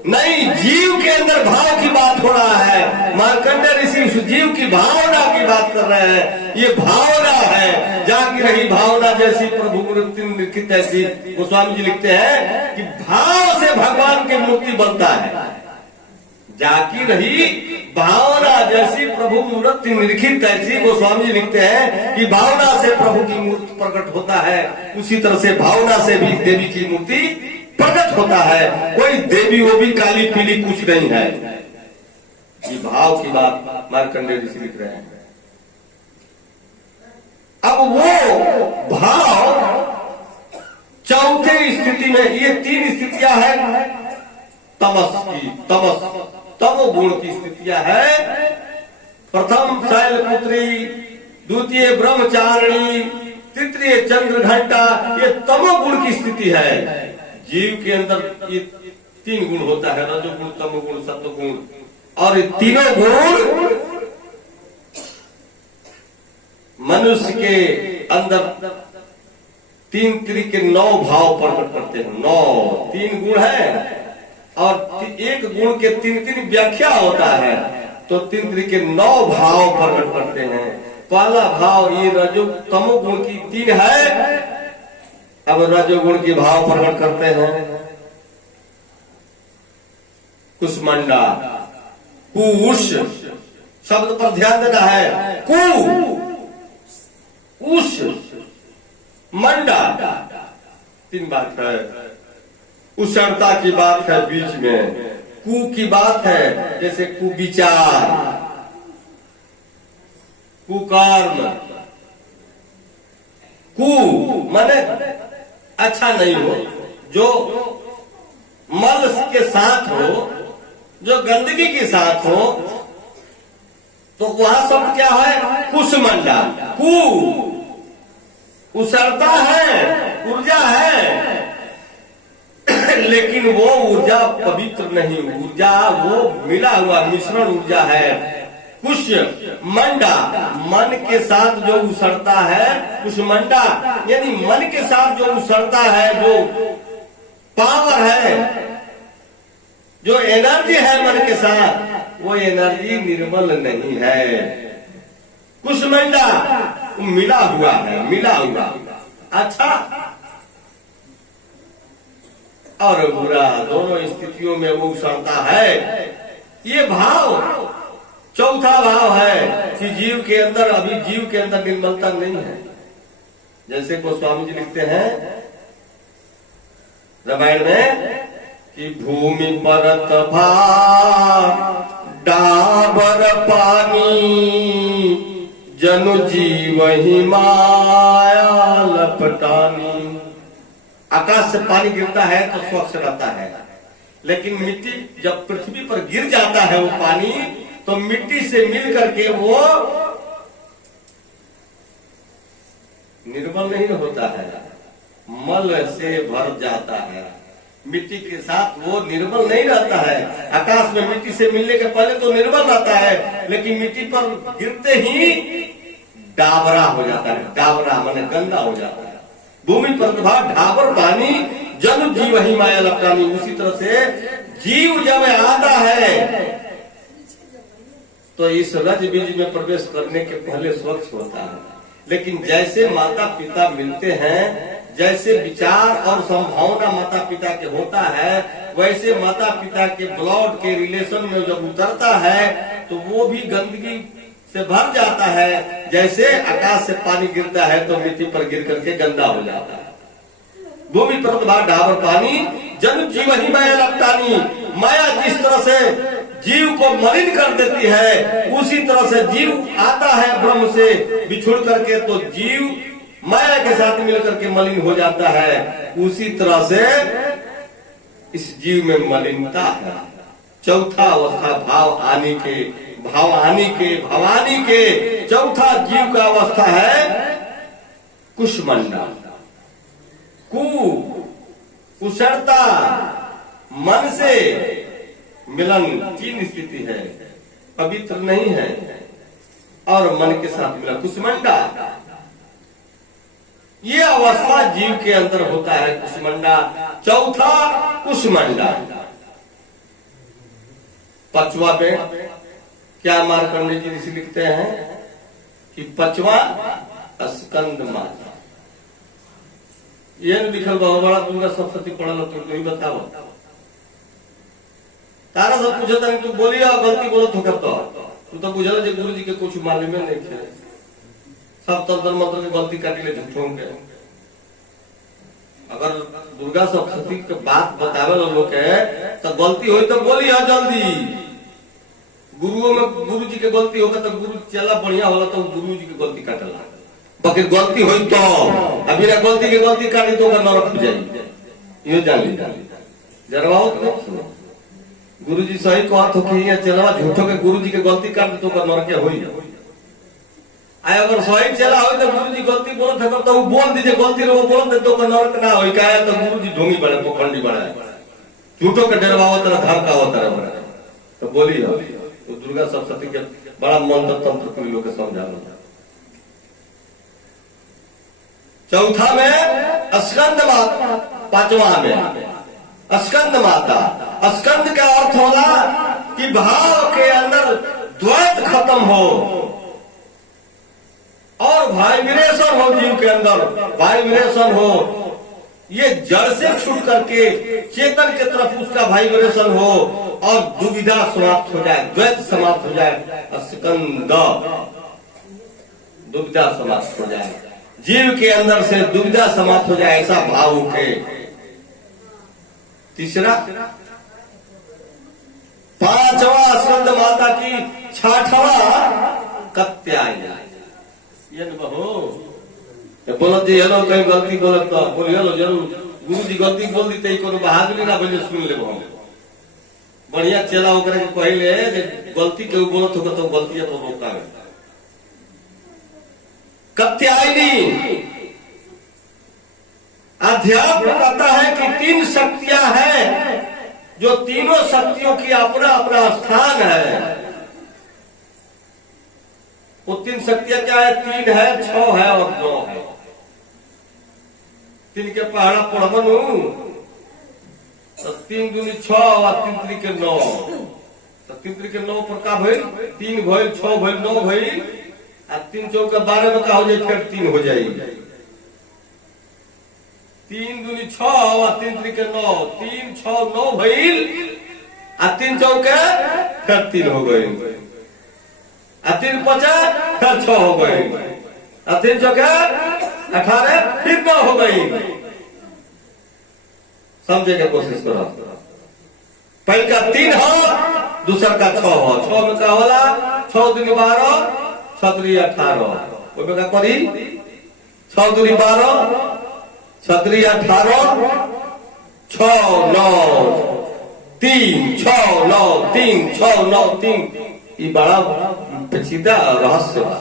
नहीं, जीव के अंदर भाव की बात हो रहा है। मार्कंडेय ऋषि उस जीव की भावना की बात कर रहे हैं। ये भावना है, जागी रही भावना जैसी प्रभु मूर्ति लिखित ऐसी। गोस्वामी जी लिखते हैं कि भाव से भगवान की मूर्ति बनता है। जागी रही भावना जैसी प्रभु मूर्ति निरखित ऐसी। गोस्वामी जी लिखते हैं कि भावना से प्रभु की मूर्ति प्रकट होता है, उसी तरह से भावना से भी देवी की मूर्ति प्रकट होता है। कोई देवी वो भी काली पीली कुछ नहीं है। ये भाव की बात मार्कंडेय ऋषि लिख रहे हैं। अब वो भाव चौथे स्थिति में, ये तीन स्थितियां हैं तमस की, तमोगुण की स्थितियां है। प्रथम शैलपुत्री, द्वितीय ब्रह्मचारिणी, तृतीय चंद्र घंटा। ये तमोगुण की स्थिति है। जीव के अंदर ये तीन गुण होता है, रजोगुण, तमोगुण, सत्वगुण। और ये तीनों गुण मनुष्य के अंदर तीन तरीके 9 भाव प्रकट करते हैं। 9 तीन गुण है और एक गुण के तीन व्याख्या होता है, तो तीन तरीके 9 भाव प्रकट करते हैं। पहला भाव ये रजो तमोगुण की 3 है। अब रजोगुण की भाव प्रकट करते हैं। कुष्मांडा, कुश शब्द पर ध्यान देना है। कु उष मंडा, 3 बात है। उषरता की बात है बीच में, कु की बात है जैसे कुविचार, कुकर्म। कु माने अच्छा नहीं हो, जो मल के साथ हो, जो गंदगी के साथ हो, तो वहां शब्द क्या है? कुष्मांडा। कु उसरता है, ऊर्जा है, लेकिन वो ऊर्जा पवित्र नहीं, ऊर्जा वो मिला हुआ मिश्रण ऊर्जा है। कुष्मंडा, मन के साथ जो उसरता है, कुष्मंडा यानी मन के साथ जो उसरता है, जो पावर है, जो एनर्जी है मन के साथ, वो एनर्जी निर्मल नहीं है। कुष्मंडा मिला हुआ है, मिला हुआ, अच्छा और बुरा दोनों स्थितियों में वो उसरता है। ये भाव चौथा भाव है कि जीव के अंदर, अभी जीव के अंदर निर्मलता नहीं है। जैसे गोस्वामी जी लिखते हैं रामायण में कि भूमि परत भा डाबर पानी, जनु जीव ही माया लपटानी। आकाश से पानी गिरता है तो स्वच्छ रहता है, लेकिन मिट्टी जब पृथ्वी पर गिर जाता है वो पानी, तो मिट्टी से मिल करके वो निर्मल नहीं होता है, मल से भर जाता है। मिट्टी के साथ वो निर्मल नहीं रहता है। आकाश में मिट्टी से मिलने के पहले तो निर्मल रहता है, लेकिन मिट्टी पर गिरते ही डाबरा हो जाता है। डाबरा माने गंदा हो जाता है। भूमि पर ढाबर पानी, जन जीव ही माया लपटानी। उसी तरह से जीव जब आता है तो इस रज बीज में प्रवेश करने के पहले स्वच्छ होता है, लेकिन जैसे माता पिता मिलते हैं, जैसे विचार और संभावना माता पिता के होता है, वैसे माता पिता के ब्लड के रिलेशन में जब उतरता है तो वो भी गंदगी से भर जाता है। जैसे आकाश से पानी गिरता है तो मिट्टी पर गिर करके गंदा हो जाता है। भूमि पर ढाबर पानी, जन जीव ही माया लपटानी। माया जिस तरह से जीव को मलिन कर देती है, उसी तरह से जीव आता है ब्रह्म से बिछुड़ करके, तो जीव माया के साथ मिलकर के मलिन हो जाता है। उसी तरह से इस जीव में मलिनता है। चौथा अवस्था भवानी के चौथा जीव का अवस्था है कुष्मंडा। कुशलता, मन से मिलन, तीन स्थिति है, पवित्र नहीं है और मन के साथ मिला, कुष्मंडा। ये अवस्था जीव के अंदर होता है, कुष्मंडा। चौथा कुष्मंडा। पांचवा पे क्या मार्कंडेय जी ऋषि लिखते हैं कि पांचवा स्कंद माता। ये लिखल बहुत बड़ा दुर्गा सप्तशती पढ़ल तुमको ही बताओ। तारा सब पूछता है तू बोलिए गलती बोलत हो तू तो बुझल जे गुरु जी के कुछ मालूम नहीं है। सब तंत्र मंत्र के गलती काटी ले झूठों के। अगर दुर्गा सप्तशती के बात बतावे लोग के तो गलती हो तो बोलिए जल्दी। गुरुओं में गुरु जी के गलती होगा तो गुरु चला बढ़िया होला तो गुरु जी की गलती काटला। बाकी गलती हुई तो अभी ना गलती की गलती काटी तो नरक हो जाएगी। ये जान ली जरवाओ तो गुरु जी सही कहत हो कि चलवा झूठो के गुरु जी के गलती काट तो नरक हो आय। अगर सही चला हो तो गुरु जी गलती बोलत है तो बोल दीजिए गलती रो बोल दे तो नरक ना हो। क्या तो गुरु जी ढोंगी बड़े पोखंडी बड़ा झूठो के डरवाओ तरह धमका होता रहे तो बोली तो दुर्गा सप्तशती के बड़ा मंत्र तंत्र को लोग समझा। चौथा में स्कंद माता, पांचवा में स्कंद माता। स्कंद का अर्थ होला कि भाव के अंदर द्वैत खत्म हो और वाइब्रेशन हो, जीव के अंदर वाइब्रेशन हो। ये जड़ से छूट करके चेतन की तरफ उसका वाइब्रेशन हो और दुविधा समाप्त हो जाए, द्वैत समाप्त हो जाए। स्कंद दुविधा समाप्त हो जाए, जीव के अंदर से दुविधा समाप्त हो जाए, ऐसा भाव उठे। तीसरा पांचवा स्कंद माता की छठवा कत्यायनी। ये बोलत जी हेलो कहीं गलती बोलत तो बोली हेलो जरूर गुरु जी गलती बोल दी को बहादुरी ना बोले सुन ले हम बढ़िया चला होकर के पहले गलती के बोलत होगा तो गलती तो रोका है। कत्यायनी अध्यात्म कहता है कि तीन शक्तियां हैं जो तीनों शक्तियों की अपना अपना स्थान है। वो तीन शक्तियां क्या है? 3 है, 6 है और 9 है। 3 के पहाड़ा पढ़बनू तो 3 दूनी 6 और 3 त्रिके 9, तो 3 त्रिके 9 पर का भइल? 3 भइल, 6 भइल, 9 भइल, आ 3 चौका 12 में का हो जाए? फिर 3 हो जाएगी। 3 दूनी 6 और 3 त्रिके 9, 3 6 9 भइल, आ 3 चौके फिर 3 हो गई, आ 3 5 फिर 6 हो गई, आ 3 चौके 18 फिर 9 हो गई। समझे की कोशिश करो। पहले का 3 हो, दूसर का 6 हो। 6 में का होला? 6 दूनी 12, 6 दूनी 18, उसमें का करी? 6 दूनी 12, 6 दूनी 18, 6 9 3, 6 9 3, 6 9 3। ये बड़ा पेचीदा रहस्य बा।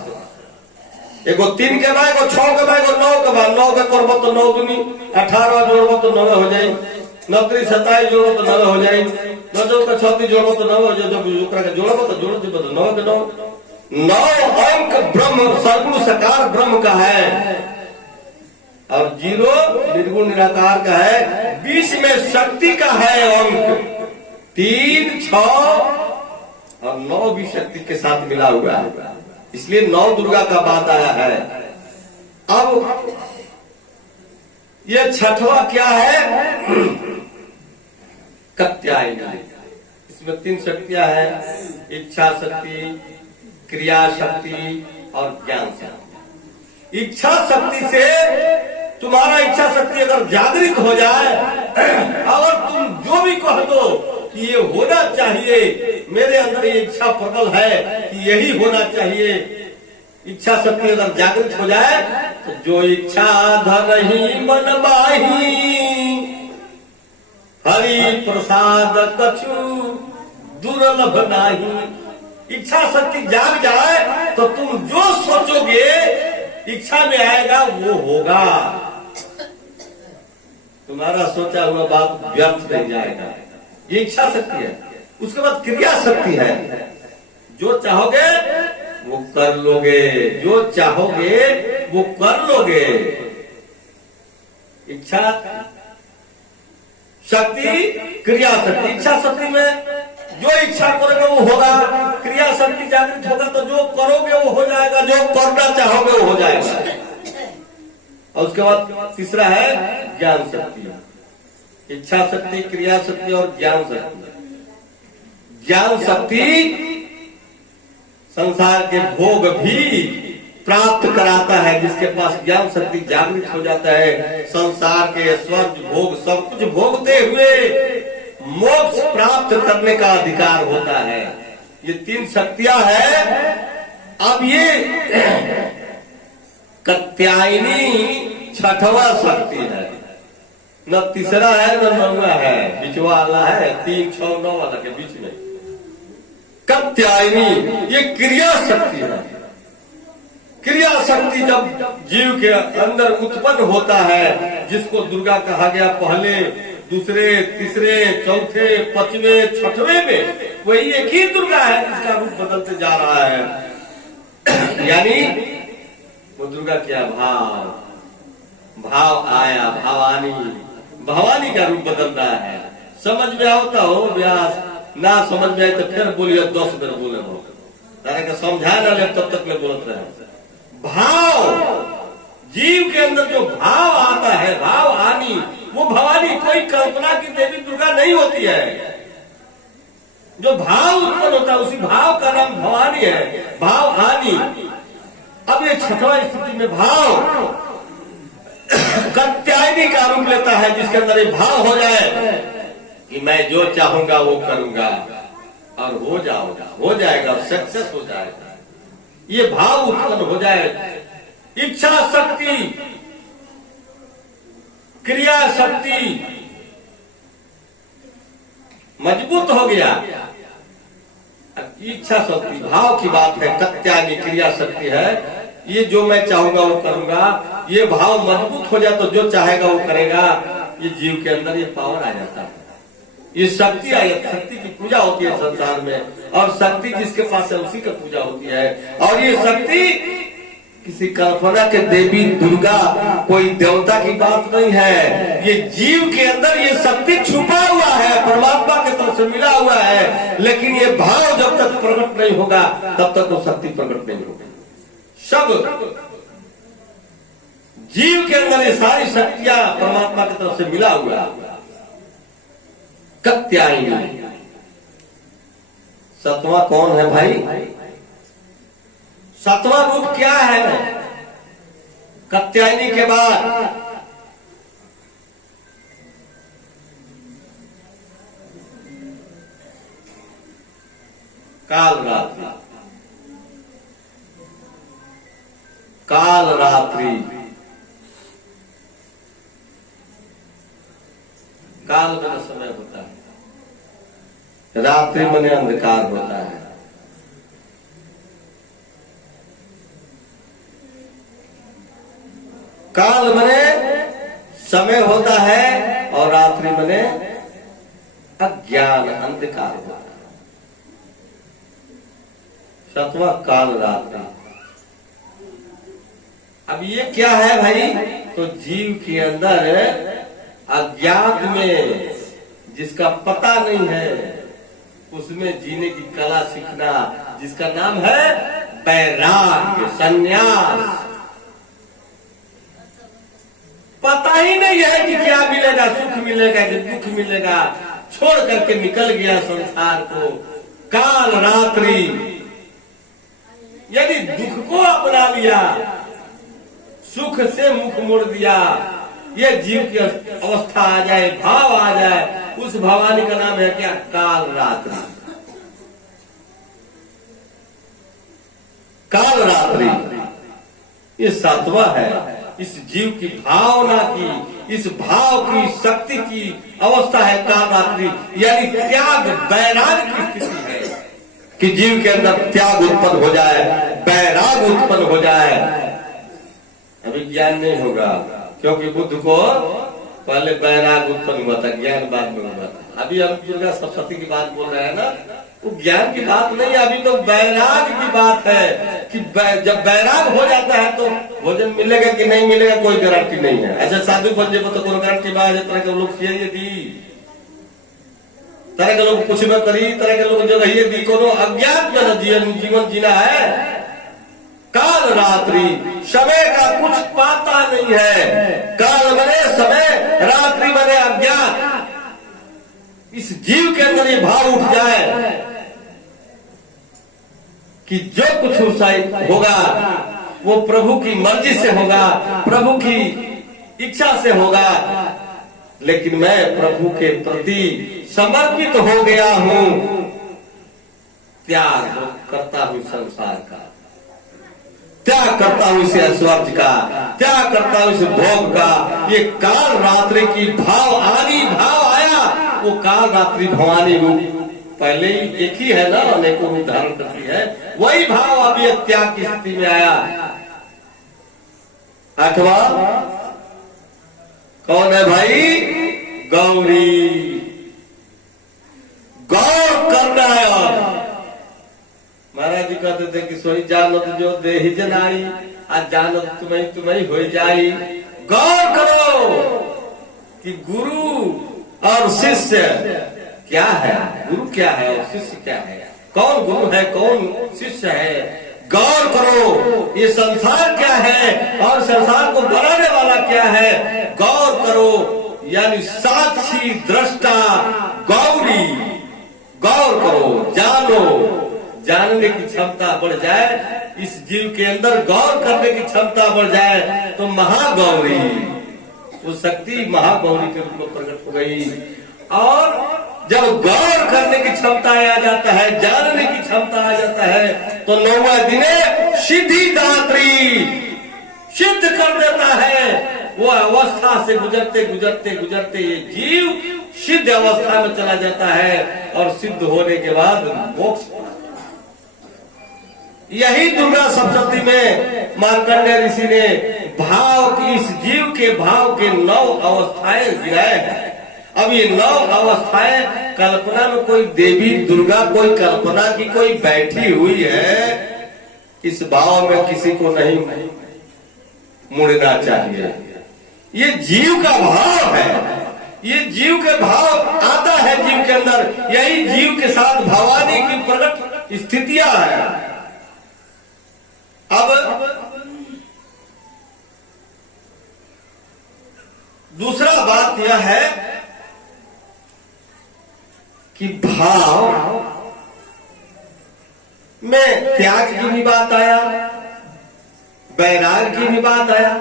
एगो 3 के बाद, एगो 6 के बाद, एगो 9 के बाद। 9 के करबो तो 9 दूनी 18 जोड़बो तो 9 हो जाए, 9 3 27 जोड़बो तो 9 हो जाए, 9 2 का 36 जोड़बो तो 9 हो जाए, जब ओकरा के जोड़बो तो जोड़ देबो तो 9 के 9 अंक ब्रह्म सर्वगुण साकार ब्रह्म का है, और 0 निर्गुण निराकार का है। 20 में शक्ति का है अंक 3 6 और 9 भी शक्ति के साथ मिला हुआ है, इसलिए 9 दुर्गा का बात आया है। अब ये छठवा क्या है? कात्यायनी। इसमें 3 शक्तियां हैं, इच्छा शक्ति, क्रिया शक्ति और ज्ञान शक्ति। इच्छा शक्ति से तुम्हारा इच्छा शक्ति अगर जागृत हो जाए और तुम जो भी कह दो कि ये होना चाहिए, मेरे अंदर ये इच्छा प्रबल है कि यही होना चाहिए, इच्छा शक्ति अगर जागृत हो जाए तो जो इच्छा धरहि मन माही, हरि प्रसाद कछु दुर्लभ नाही। इच्छा शक्ति जाग जाए तो तुम जो सोचोगे इच्छा में आएगा वो होगा, तुम्हारा सोचा हुआ बात व्यर्थ नहीं जाएगा। ये इच्छा शक्ति है। उसके बाद क्रिया शक्ति है, जो चाहोगे वो कर लोगे, जो चाहोगे वो कर लोगे। इच्छा शक्ति, क्रिया शक्ति। इच्छा शक्ति में जो इच्छा करोगे वो होगा, क्रिया शक्ति जागृत होगा तो जो करोगे वो हो जाएगा, जो करना चाहोगे वो हो जाएगा। और उसके बाद तीसरा है ज्ञान शक्ति। इच्छा शक्ति, क्रिया शक्ति और ज्ञान शक्ति। ज्ञान शक्ति संसार के भोग भी प्राप्त कराता है। जिसके पास ज्ञान शक्ति जागृत हो जाता है, संसार के स्वर्ग भोग सब कुछ भोगते हुए मोक्ष प्राप्त करने का अधिकार होता है। ये 3 शक्तियां हैं। अब ये कात्यायनी छठवा शक्ति है, न तीसरा है न 9वां है, बीचवा वाला है, 3 6 9 वाला के बीच में कात्यायनी। ये क्रिया शक्ति है। क्रिया शक्ति जब जीव के अंदर उत्पन्न होता है, जिसको दुर्गा कहा गया पहले, दूसरे, तीसरे, चौथे, 5वें, 6वें में, वही एक ही दुर्गा है जिसका रूप बदलते जा रहा है। यानी वो दुर्गा क्या? भाव आया, भवानी, भवानी का रूप बदल रहा है। समझ में आता हो व्यास, ना समझ में आए तो फिर बोलिए 10 बार बोले हो, तारा का समझा ना ले तब तक ले बोलते रहे। भाव, जीव के अंदर जो भाव आता है, भाव आनी, वो भवानी कोई कल्पना की देवी दुर्गा नहीं होती है। जो भाव उत्पन्न होता है उसी भाव का नाम भवानी है, भाव आनी। अब ये छठवा स्थिति में भाव कात्यायनी का रूप लेता है, जिसके अंदर ये भाव हो जाए कि मैं जो चाहूंगा वो करूंगा और हो जाएगा, सक्सेस हो जाएगा। ये भाव उत्पन्न हो जाए। इच्छा शक्ति, क्रिया शक्ति मजबूत हो गया। इच्छा शक्ति, भाव की बात है, कात्यायनी क्रिया शक्ति है। ये जो मैं चाहूंगा वो करूंगा, ये भाव मजबूत हो जाए तो जो चाहेगा वो करेगा। ये जीव के अंदर ये पावर आ जाता है। ये शक्ति आई, शक्ति की पूजा होती है संसार में, और शक्ति जिसके पास है उसी का पूजा होती है। और ये शक्ति किसी कल्पना के देवी दुर्गा कोई देवता की बात नहीं है, ये जीव के अंदर ये शक्ति छुपा हुआ है, परमात्मा के तरफ से मिला हुआ है। लेकिन ये भाव जब तक प्रकट नहीं होगा तब तक वो शक्ति प्रकट नहीं होगी। सब जीव के अंदर ये सारी शक्तियां परमात्मा की तरफ से मिला हुआ है। कात्यायनी सतवां कौन है भाई? सतवां रूप क्या है? कात्यायनी के बाद काल रात्रि। काल रात्रि, काल में समय होता है, रात्रि में अंधकार होता है। काल मने समय होता है और रात्रि मने अज्ञान अंधकार होता है। सतवां काल रात्रि। अब ये क्या है भाई? तो जीव के अंदर अज्ञात में जिसका पता नहीं है उसमें जीने की कला सीखना, जिसका नाम है वैराग्य, संन्यास। पता ही नहीं है कि क्या मिलेगा, सुख मिलेगा कि दुख मिलेगा, छोड़ करके निकल गया संसार को। काल रात्रि यदि दुख को अपना लिया, सुख से मुख मोड़ दिया, ये जीव की अवस्था आ जाए, भाव आ जाए, उस भवानी का नाम है क्या? काल रात्रि। काल रात्रि ये सातवां है। इस जीव की भावना की, इस भाव की, शक्ति की अवस्था है काल रात्रि, यानी त्याग वैराग की स्थिति है कि जीव के अंदर त्याग उत्पन्न हो जाए, वैराग उत्पन्न हो जाए। अभी ज्ञान नहीं होगा, क्योंकि बुद्ध को पहले वैराग उत्पन्न हुआ था, ज्ञान बाद में हुआ था। अभी हम दुर्गा सप्तशती की बात बोल रहे हैं ना, वो ज्ञान की बात नहीं, अभी तो वैराग की बात है कि जब वैराग हो जाता है तो भोजन मिलेगा कि नहीं मिलेगा कोई गारंटी नहीं है। ऐसे साधु बन जाए तो कोई गारंटी बात है। तरह के लोग दी, तरह के लोग कुछ में करी, तरह के लोग जब ये दी को अज्ञात में जीवन जीना है। काल रात्रि, समय का कुछ पाता नहीं है। काल बने समय, रात्रि बने अज्ञान। इस जीव के अंदर ये भाव उठ जाए कि जो कुछ होगा वो प्रभु की मर्जी से होगा, प्रभु की इच्छा से होगा, लेकिन मैं प्रभु के प्रति समर्पित हो गया हूं। त्याग करता हूं संसार का, त्याग करता हूं इस ऐश्वर्य का, त्याग करता हूं इस भोग का। ये काल रात्रि की भाव आया, वो काल रात्रि भवानी रूप पहले ही एक ही है ना, अनेकों रूप धारण करती है। वही भाव अभी त्याग की स्थिति में आया। आठवां कौन है भाई? गौरी। गौर करना है। महाराज जी कहते थे कि सोई जानत जो देहि जनाई, आज जानत तुम्हें हो जाई। गौर करो कि गुरु और शिष्य क्या है, गुरु क्या है और शिष्य क्या है, कौन गुरु है कौन शिष्य है। गौर करो ये संसार क्या है और संसार को बनाने वाला क्या है। गौर करो यानी साक्षी दृष्टा गौरी। गौर करो, जानो, जानने की क्षमता बढ़ जाए, इस जीव के अंदर गौर करने की क्षमता बढ़ जाए तो महागौरी, वो शक्ति महागौरी के रूप में प्रकट हो गई। और जब गौर करने की क्षमता आ जाता है, जानने की क्षमता आ जाता है, तो 9वें दिने सिद्धि दात्री सिद्ध कर देता है। वो अवस्था से गुजरते गुजरते गुजरते ये जीव सिद्ध अवस्था में चला जाता है और सिद्ध होने के बाद मोक्ष। यही दुर्गा सप्तशती में मार्कंडेय ऋषि ने भाव की, इस जीव के भाव के 9 अवस्थाएं गिराए हैं अब ये 9 अवस्थाएं कल्पना में कोई देवी दुर्गा कोई कल्पना की कोई बैठी हुई है, इस भाव में किसी को नहीं मुड़ना चाहिए। ये जीव का भाव है, ये जीव के भाव आता है जीव के अंदर, यही जीव के साथ भवानी की प्रकट स्थितियां हैं। अब दूसरा बात यह है कि भाव में त्याग की भी बात आया, वैराग की भी बात आया।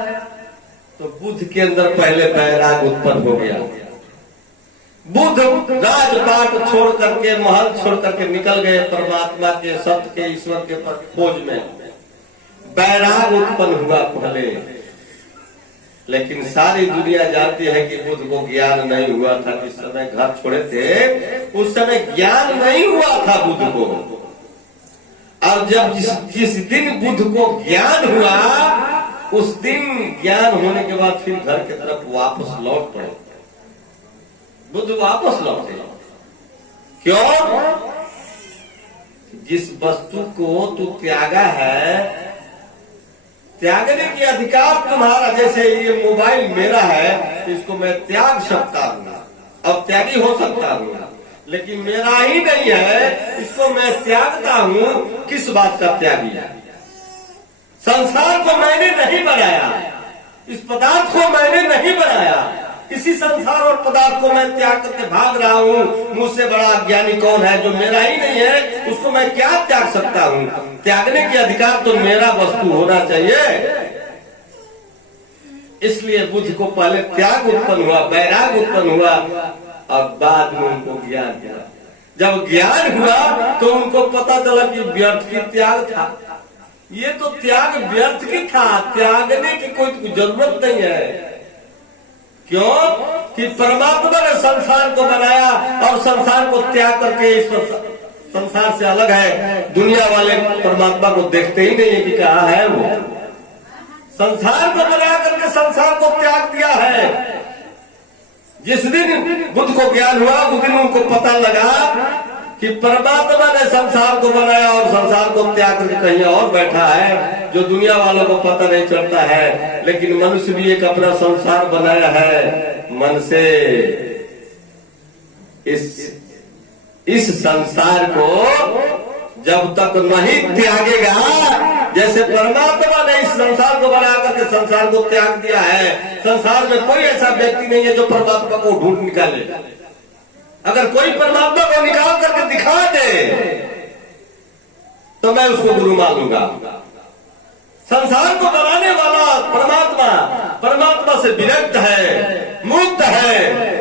तो बुद्ध के अंदर पहले वैराग उत्पन्न हो गया। बुद्ध राजपाट छोड़ करके, महल छोड़ करके निकल गए परमात्मा के, सत्य के, ईश्वर के खोज में। वैराग उत्पन्न हुआ पहले, लेकिन सारी दुनिया जानती है कि बुद्ध को ज्ञान नहीं हुआ था। जिस समय घर छोड़े थे उस समय ज्ञान नहीं हुआ था बुद्ध को। और जब जिस दिन बुद्ध को ज्ञान हुआ, उस दिन ज्ञान होने के बाद फिर घर की तरफ वापस लौट पड़े। बुद्ध वापस लौटे। क्यों? जिस वस्तु को तू त्यागा है, त्यागने की अधिकार तुम्हारा। जैसे ये मोबाइल मेरा है, इसको मैं त्याग सकता हूँ और त्यागी हो सकता हूँ, लेकिन मेरा ही नहीं है, इसको मैं त्यागता हूँ। किस बात का त्यागी है? संसार को मैंने नहीं बनाया, इस पदार्थ को मैंने नहीं बनाया, इसी संसार और पदार्थ को मैं त्याग करके भाग रहा हूँ। मुझसे बड़ा ज्ञानी कौन है? जो मेरा ही नहीं है उसको मैं क्या त्याग सकता हूँ? त्यागने की अधिकार तो मेरा वस्तु होना चाहिए। इसलिए बुद्ध को पहले त्याग उत्पन्न हुआ, वैराग उत्पन्न हुआ, और बाद में उनको ज्ञान हुआ। जब ज्ञान हुआ तो उनको पता चला कि व्यर्थ की त्याग था। ये तो त्याग व्यर्थ की था, त्यागने की कोई जरूरत नहीं है। क्यों? कि परमात्मा ने संसार को बनाया और संसार को त्याग करके इस संसार से अलग है। दुनिया वाले परमात्मा को देखते ही नहीं है कि कहाँ है वो। संसार को बना करके संसार को त्याग दिया है। जिस दिन बुद्ध को ज्ञान हुआ उस दिन उनको पता लगा कि परमात्मा ने संसार को बनाया और संसार को त्याग करके कहीं और बैठा है, जो दुनिया वालों को पता नहीं चलता है। लेकिन मनुष्य भी एक अपना संसार बनाया है मन से। इस संसार को जब तक नहीं त्यागेगा, जैसे परमात्मा ने इस संसार को बना करके संसार को त्याग दिया है, संसार में कोई ऐसा व्यक्ति नहीं है जो परमात्मा को ढूंढ निकाले। अगर कोई परमात्मा को निकाल करके दिखा दे तो मैं उसको गुरु मानूंगा। संसार को बनाने वाला परमात्मा, परमात्मा से विरक्त है, मुक्त है।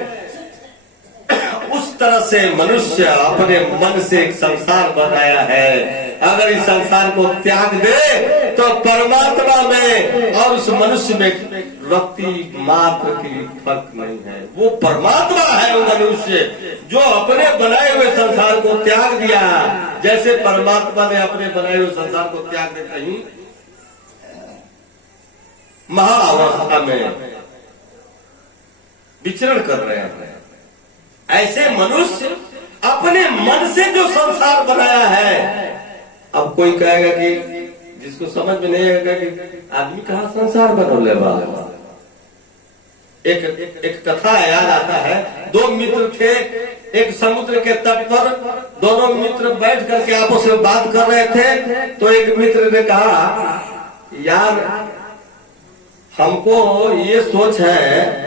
उस तरह से मनुष्य अपने मन से एक संसार बनाया है। अगर इस संसार को त्याग दे तो परमात्मा में और उस मनुष्य में रत्ती मात्र की फर्क नहीं है। वो परमात्मा है, वो मनुष्य जो अपने बनाए हुए संसार को त्याग दिया। जैसे परमात्मा ने अपने बनाए हुए संसार को त्याग दे, कहीं महाअवस्था में विचरण कर रहे हैं। ऐसे मनुष्य अपने मन से जो संसार बनाया है। अब कोई कहेगा कि जिसको समझ में नहीं आएगा कि आदमी कहाँ संसार बनौले वाला। एक कथा याद आता है। दो मित्र थे, एक समुद्र के तट पर दोनों मित्र बैठ करके आपस में बात कर रहे थे। तो एक मित्र ने कहा, यार हमको ये सोच है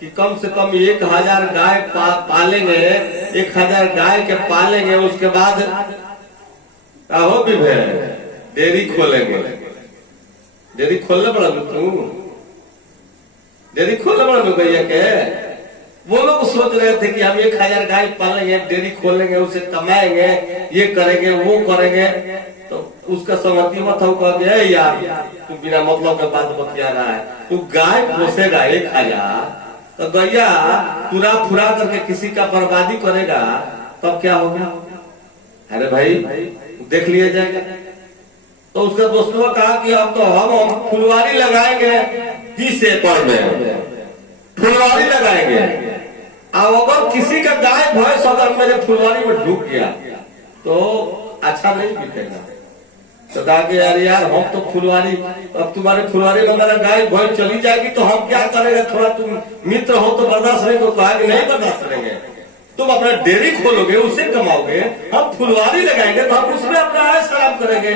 कि कम से कम 1000 गाय पालेंगे, 1000 गाय के पालेंगे, उसके बाद हो भी डेयरी खोलेंगे। डेयरी खोलने पड़ा तू, डेयरी खोलने पड़ा भैया के। वो लोग सोच रहे थे कि हम 1000 गाय पालेंगे, डेयरी खोलेंगे, उसे कमाएंगे, ये करेंगे वो करेंगे। तो उसका सहमति मत हो, कह गया यार तू बिना मतलब का बात बतिया रहा है। तू गाय पोसेगा 1000 तो गैया पूरा फुरा करके किसी का बर्बादी करेगा, तब क्या होगा? अरे भाई देख लिया जाएगा। तो उसके दोस्तों ने कहा कि अब तो हम फुलवारी लगाएंगे 30 एकड़ में, फुलवारी लगाएंगे। अब अगर किसी का गाय भैंस अगर मेरे फुलवारी में ढूक गया तो अच्छा नहीं बीतेगा। तो कहा कि यार हम तो फुलवारी, अब तुम्हारे फुलवारी में मेरा गाय भैंस चली जाएगी तो हम क्या करेंगे, थोड़ा तुम मित्र हो तो बर्दाश्त नहीं। तो कहा कि नहीं बर्दाश्त करेंगे, तुम अपना डेयरी खोलोगे उससे कमाओगे, हम फुलवारी लगाएंगे तो हम उसमें अपना आयश आराम करेंगे।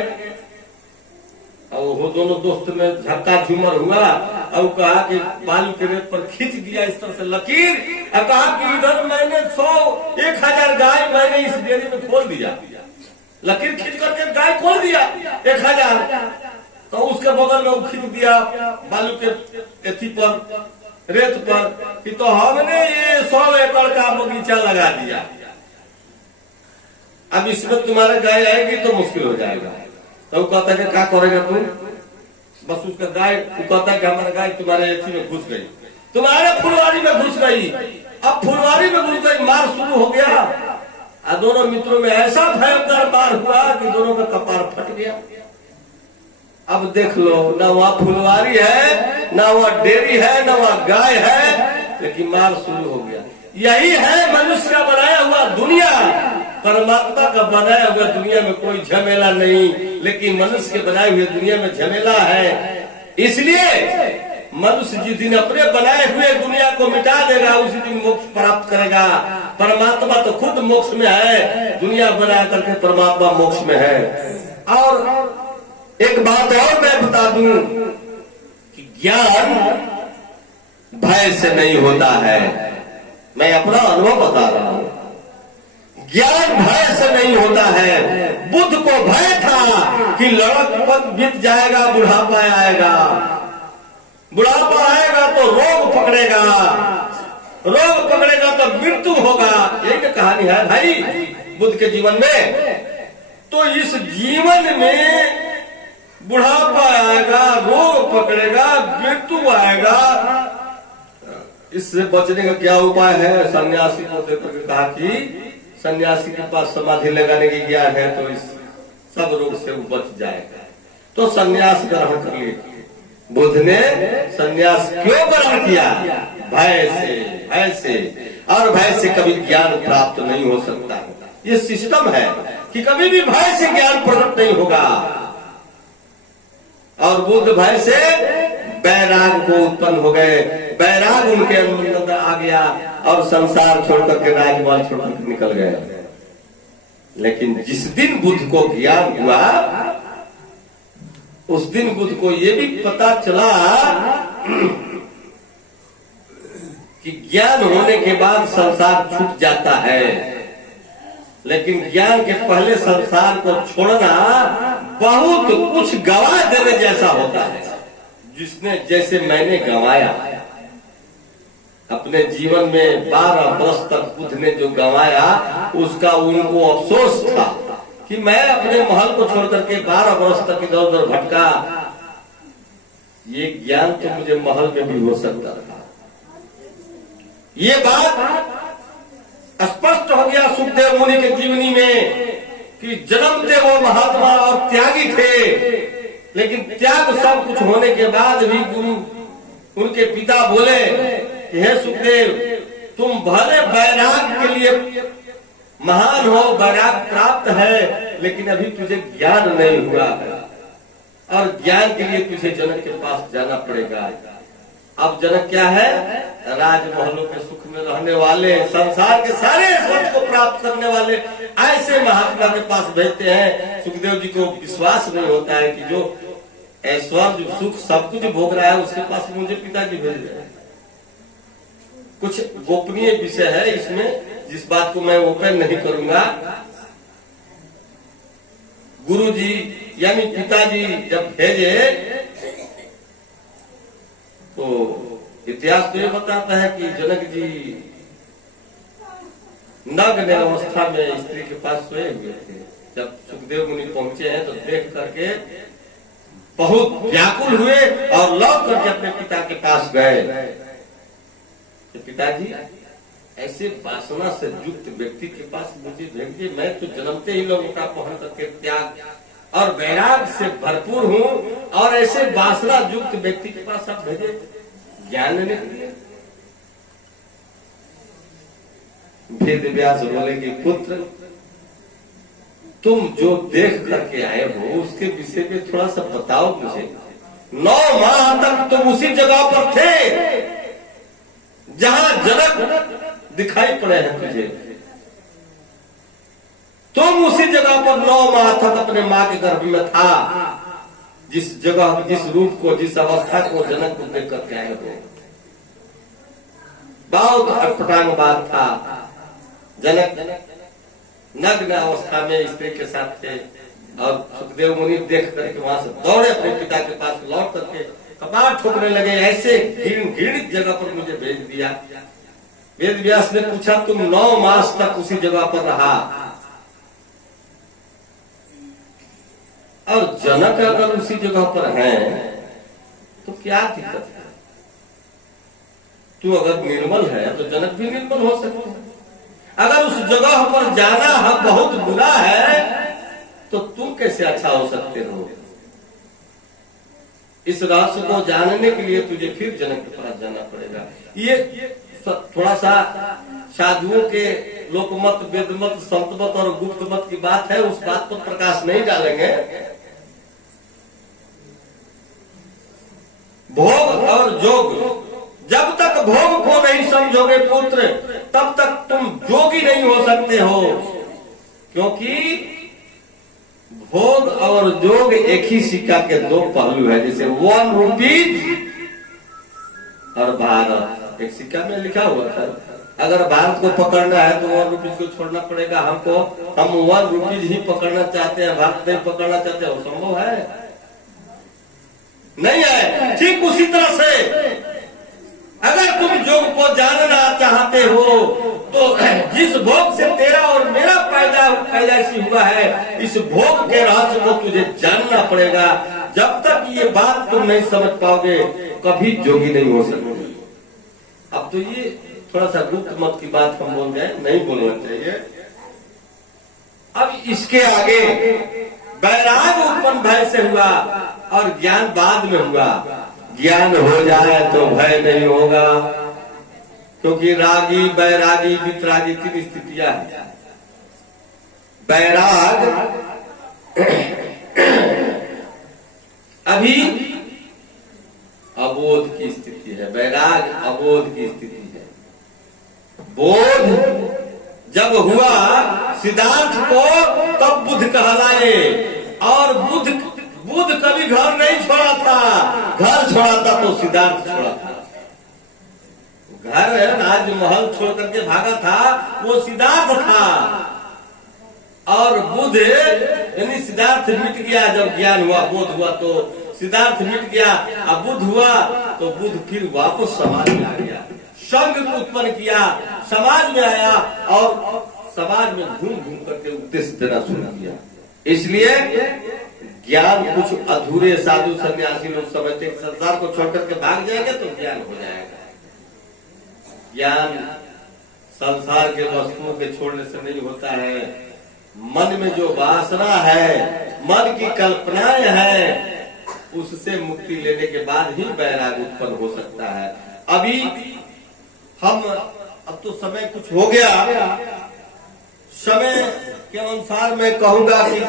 और वो दोनों दोस्त में झटका झूमर हुआ और कहा कि बालू के रेत पर खींच दिया इस तरह से लकीर, और कहा कि इधर मैंने 100-1000 गाय मैंने इस डेयरी में खोल दिया। लकीर खींच करके गाय खोल दिया 1000, तो उसके बगल में वो खींच दिया बालू के एथी पर रेत पर कि तो हमने ये 100 एकड़ का बगीचा लगा दिया, अब इसमें तुम्हारे गाय आएगी तो मुश्किल हो जाएगा। तो वो कहता है कि क्या करेगा तू, बस उसका गाय, वो कहता है कि हमारा गाय तुम्हारे एथी में घुस गई, तुम्हारे फुलवारी में घुस गई। अब फुलवारी में घुस गई, मार शुरू हो गया और दोनों मित्रों में ऐसा भयंकर मार हुआ कि दोनों का कपार फट गया। अब देख लो, ना वहाँ फुलवारी है, ना वहाँ डेयरी है, ना वहाँ गाय है, लेकिन मार शुरू हो गया। यही है मनुष्य का बनाया हुआ दुनिया। परमात्मा का बनाया हुआ दुनिया में कोई झमेला नहीं, लेकिन मनुष्य के बनाए हुए दुनिया में झमेला है। इसलिए मनुष्य जिस दिन अपने बनाए हुए दुनिया को मिटा देगा उसी दिन मोक्ष प्राप्त करेगा। परमात्मा तो खुद मोक्ष में है, दुनिया बना करके परमात्मा मोक्ष में है। और एक बात और मैं बता दूं कि ज्ञान भय से नहीं होता है। मैं अपना अनुभव बता रहा हूं, ज्ञान भय से नहीं होता है। बुद्ध को भय था कि लड़कपन बीत जाएगा, बुढ़ापा आएगा, बुढ़ापा आएगा तो रोग पकड़ेगा, रोग पकड़ेगा तो मृत्यु होगा। यही तो कहानी है भाई बुद्ध के जीवन में। तो इस जीवन में बुढ़ापा आएगा, रोग पकड़ेगा, मृत्यु आएगा, इससे बचने का क्या उपाय है? सन्यासी को देखकर कहा कि सन्यासी के पास समाधि लगाने की ज्ञान है तो इस सब रोग से वो बच जाएगा। तो सन्यास ग्रहण कर लिए। बुद्ध ने सन्यास क्यों ग्रहण किया? भय से, भय से। और भय से कभी ज्ञान प्राप्त नहीं हो सकता। ये सिस्टम है कि कभी भी भय से ज्ञान प्रकट नहीं होगा। और बुद्ध भय से बैराग को उत्पन्न हो गए, बैराग उनके अंदर आ गया और संसार छोड़ करके राजमहल छोड़ कर निकल गए। लेकिन जिस दिन बुद्ध को ज्ञान हुआ उस दिन बुद्ध को ये भी पता चला कि ज्ञान होने के बाद संसार छूट जाता है, लेकिन ज्ञान के पहले संसार को छोड़ना बहुत कुछ गवा देने जैसा होता है। जिसने, जैसे मैंने गंवाया अपने जीवन में 12 वर्ष तक बुद्ध ने जो गंवाया उसका उनको अफसोस था कि मैं अपने महल को छोड़ करके 12 वर्ष तक इधर उधर भटका। ये ज्ञान तो मुझे महल में भी हो सकता था। ये बात स्पष्ट हो गया सुखदेव मुनि के जीवनी में कि जन्मते वो महात्मा और त्यागी थे, लेकिन त्याग सब कुछ होने के बाद भी गुरु उनके पिता बोले कि हे सुखदेव, तुम भले बैराग के लिए महान हो, बैराग प्राप्त है, लेकिन अभी तुझे ज्ञान नहीं हुआ है और ज्ञान के लिए तुझे जनक के पास जाना पड़ेगा। अब जनक क्या है? राजमहलों के सुख में रहने वाले, संसार के सारे ऐश्वर्य को प्राप्त करने वाले ऐसे महात्मा के पास भेजते हैं। सुखदेव जी को विश्वास नहीं होता है कि जो ऐश्वर्य सुख सब कुछ भोग रहा है उसके पास मुझे पिताजी भेज रहे हैं। कुछ गोपनीय विषय है इसमें, जिस बात को मैं ओपन नहीं करूंगा। गुरु जी यानी पिताजी जब भेजे तो इतिहास तो ये बताता है कि जनक जी नग्न अवस्था में स्त्री के पास सोए हुए थे। जब सुखदेव मुनि पहुंचे हैं तो देख करके बहुत व्याकुल हुए और लौट करके अपने पिता के पास गए। तो पिताजी, ऐसे वासना से युक्त व्यक्ति के पास मुझे भेजिए, मैं तो जन्मते ही लंगोटा पहन करके त्याग और वैराग से भरपूर हूँ और ऐसे वासना युक्त व्यक्ति के पास आप भेजे ज्ञान लेने के लिए। वेद व्यास बोले कि पुत्र, तुम जो देख करके आए हो उसके विषय में थोड़ा सा बताओ मुझे। 9 माह तक तुम उसी जगह पर थे जहां जनक दिखाई पड़े हैं तुझे। तुम उसी जगह पर 9 माह तक अपने मां के गर्भ में था, जिस जगह, जिस रूप को, जिस अवस्था को जनक को देख करके आए हो। बहुत अटपटांग बात था। जनक नग्न अवस्था में स्त्री के साथ थे और सुखदेव मुनि देख करके वहां से दौड़े अपने पिता के पास, लौट करके कपाट ठोकने लगे, ऐसे घृणित जगह पर मुझे भेज दिया। वेद व्यास ने पूछा, तुम 9 मास तक उसी जगह पर रहा और जनक अगर उसी जगह पर है तो क्या दिक्कत है? तू अगर निर्मल है तो जनक भी निर्मल हो सकते हैं। अगर उस जगह पर जाना बहुत बुरा है तो तुम कैसे अच्छा हो सकते हो? इस रहस्य को जानने के लिए तुझे फिर जनक के पास जाना पड़ेगा। ये थोड़ा सा साधुओं के लोकमत, वेदमत, संतमत और गुप्त मत की बात है, उस बात पर प्रकाश नहीं डालेंगे। भोग और जोग, जब तक भोग को नहीं समझोगे पुत्र, तब तक तुम जोगी नहीं हो सकते हो। क्योंकि भोग और जोग एक ही सिक्का के 2 पहलू है। जैसे 1 रुपीज और भारत, एक सिक्का में लिखा हुआ था। अगर भारत को पकड़ना है तो 1 रुपीज को छोड़ना पड़ेगा हमको। हम 1 रुपीज ही पकड़ना चाहते हैं, भारत नहीं पकड़ना चाहते, वो संभव है? नहीं है। ठीक उसी तरह से अगर तुम योग को जानना चाहते हो तो जिस भोग से तेरा और मेरा पैदाइशी हुआ है, इस भोग के रहस्य को तुझे जानना पड़ेगा। जब तक ये बात तुम नहीं समझ पाओगे कभी जोगी नहीं हो सकते। अब तो ये थोड़ा सा गुप्त मत की बात हम बोल गए, नहीं बोलना चाहिए। अब इसके आगे वैराग उत्पन्न भय से हुआ और ज्ञान बाद में हुआ। ज्ञान हो जाए तो भय नहीं होगा, क्योंकि रागी, बैरागी, वितरागी 3 स्थितियां हैं। बैराग अभी अबोध की स्थिति है, बैराग अबोध की स्थिति है। बोध जब हुआ सिद्धार्थ को तब बुद्ध कहलाए, और बुद्ध कभी घर नहीं छोड़ा था। घर छोड़ा था तो सिद्धार्थ छोड़ा था। घर राजमहल छोड़ करके भागा था वो सिद्धार्थ था, और बुद्ध यानी सिद्धार्थ मिट गया। जब ज्ञान हुआ, बोध हुआ तो सिद्धार्थ मिट गया। अब बुद्ध हुआ तो बुद्ध फिर वापस समाज में आ गया, संघ को उत्पन्न किया, समाज में आया और समाज में घूम घूम करके उपदेश देना शुरू किया। इसलिए ज्ञान कुछ अधूरे साधु सन्यासी लोग समझते हैं संसार को छोड़ करके भाग जाएंगे तो ज्ञान हो जाएगा। ज्ञान संसार के वस्तुओं के छोड़ने से नहीं होता है। मन में जो वासना है, मन की कल्पनाएं हैं, उससे मुक्ति लेने के बाद ही वैराग उत्पन्न हो सकता है। अभी अब तो समय कुछ हो गया, समय के अनुसार मैं कहूंगा कि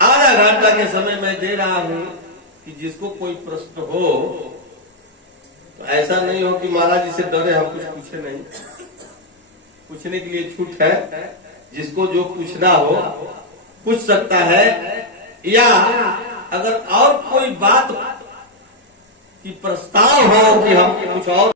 आधा घंटा के समय मैं दे रहा हूं कि जिसको कोई प्रश्न हो तो ऐसा नहीं हो कि महाराज जी से डरे हम कुछ पूछे नहीं। पूछने के लिए छूट है, जिसको जो पूछना हो पूछ सकता है। या अगर और कोई बात की प्रस्ताव हो कि हम कुछ और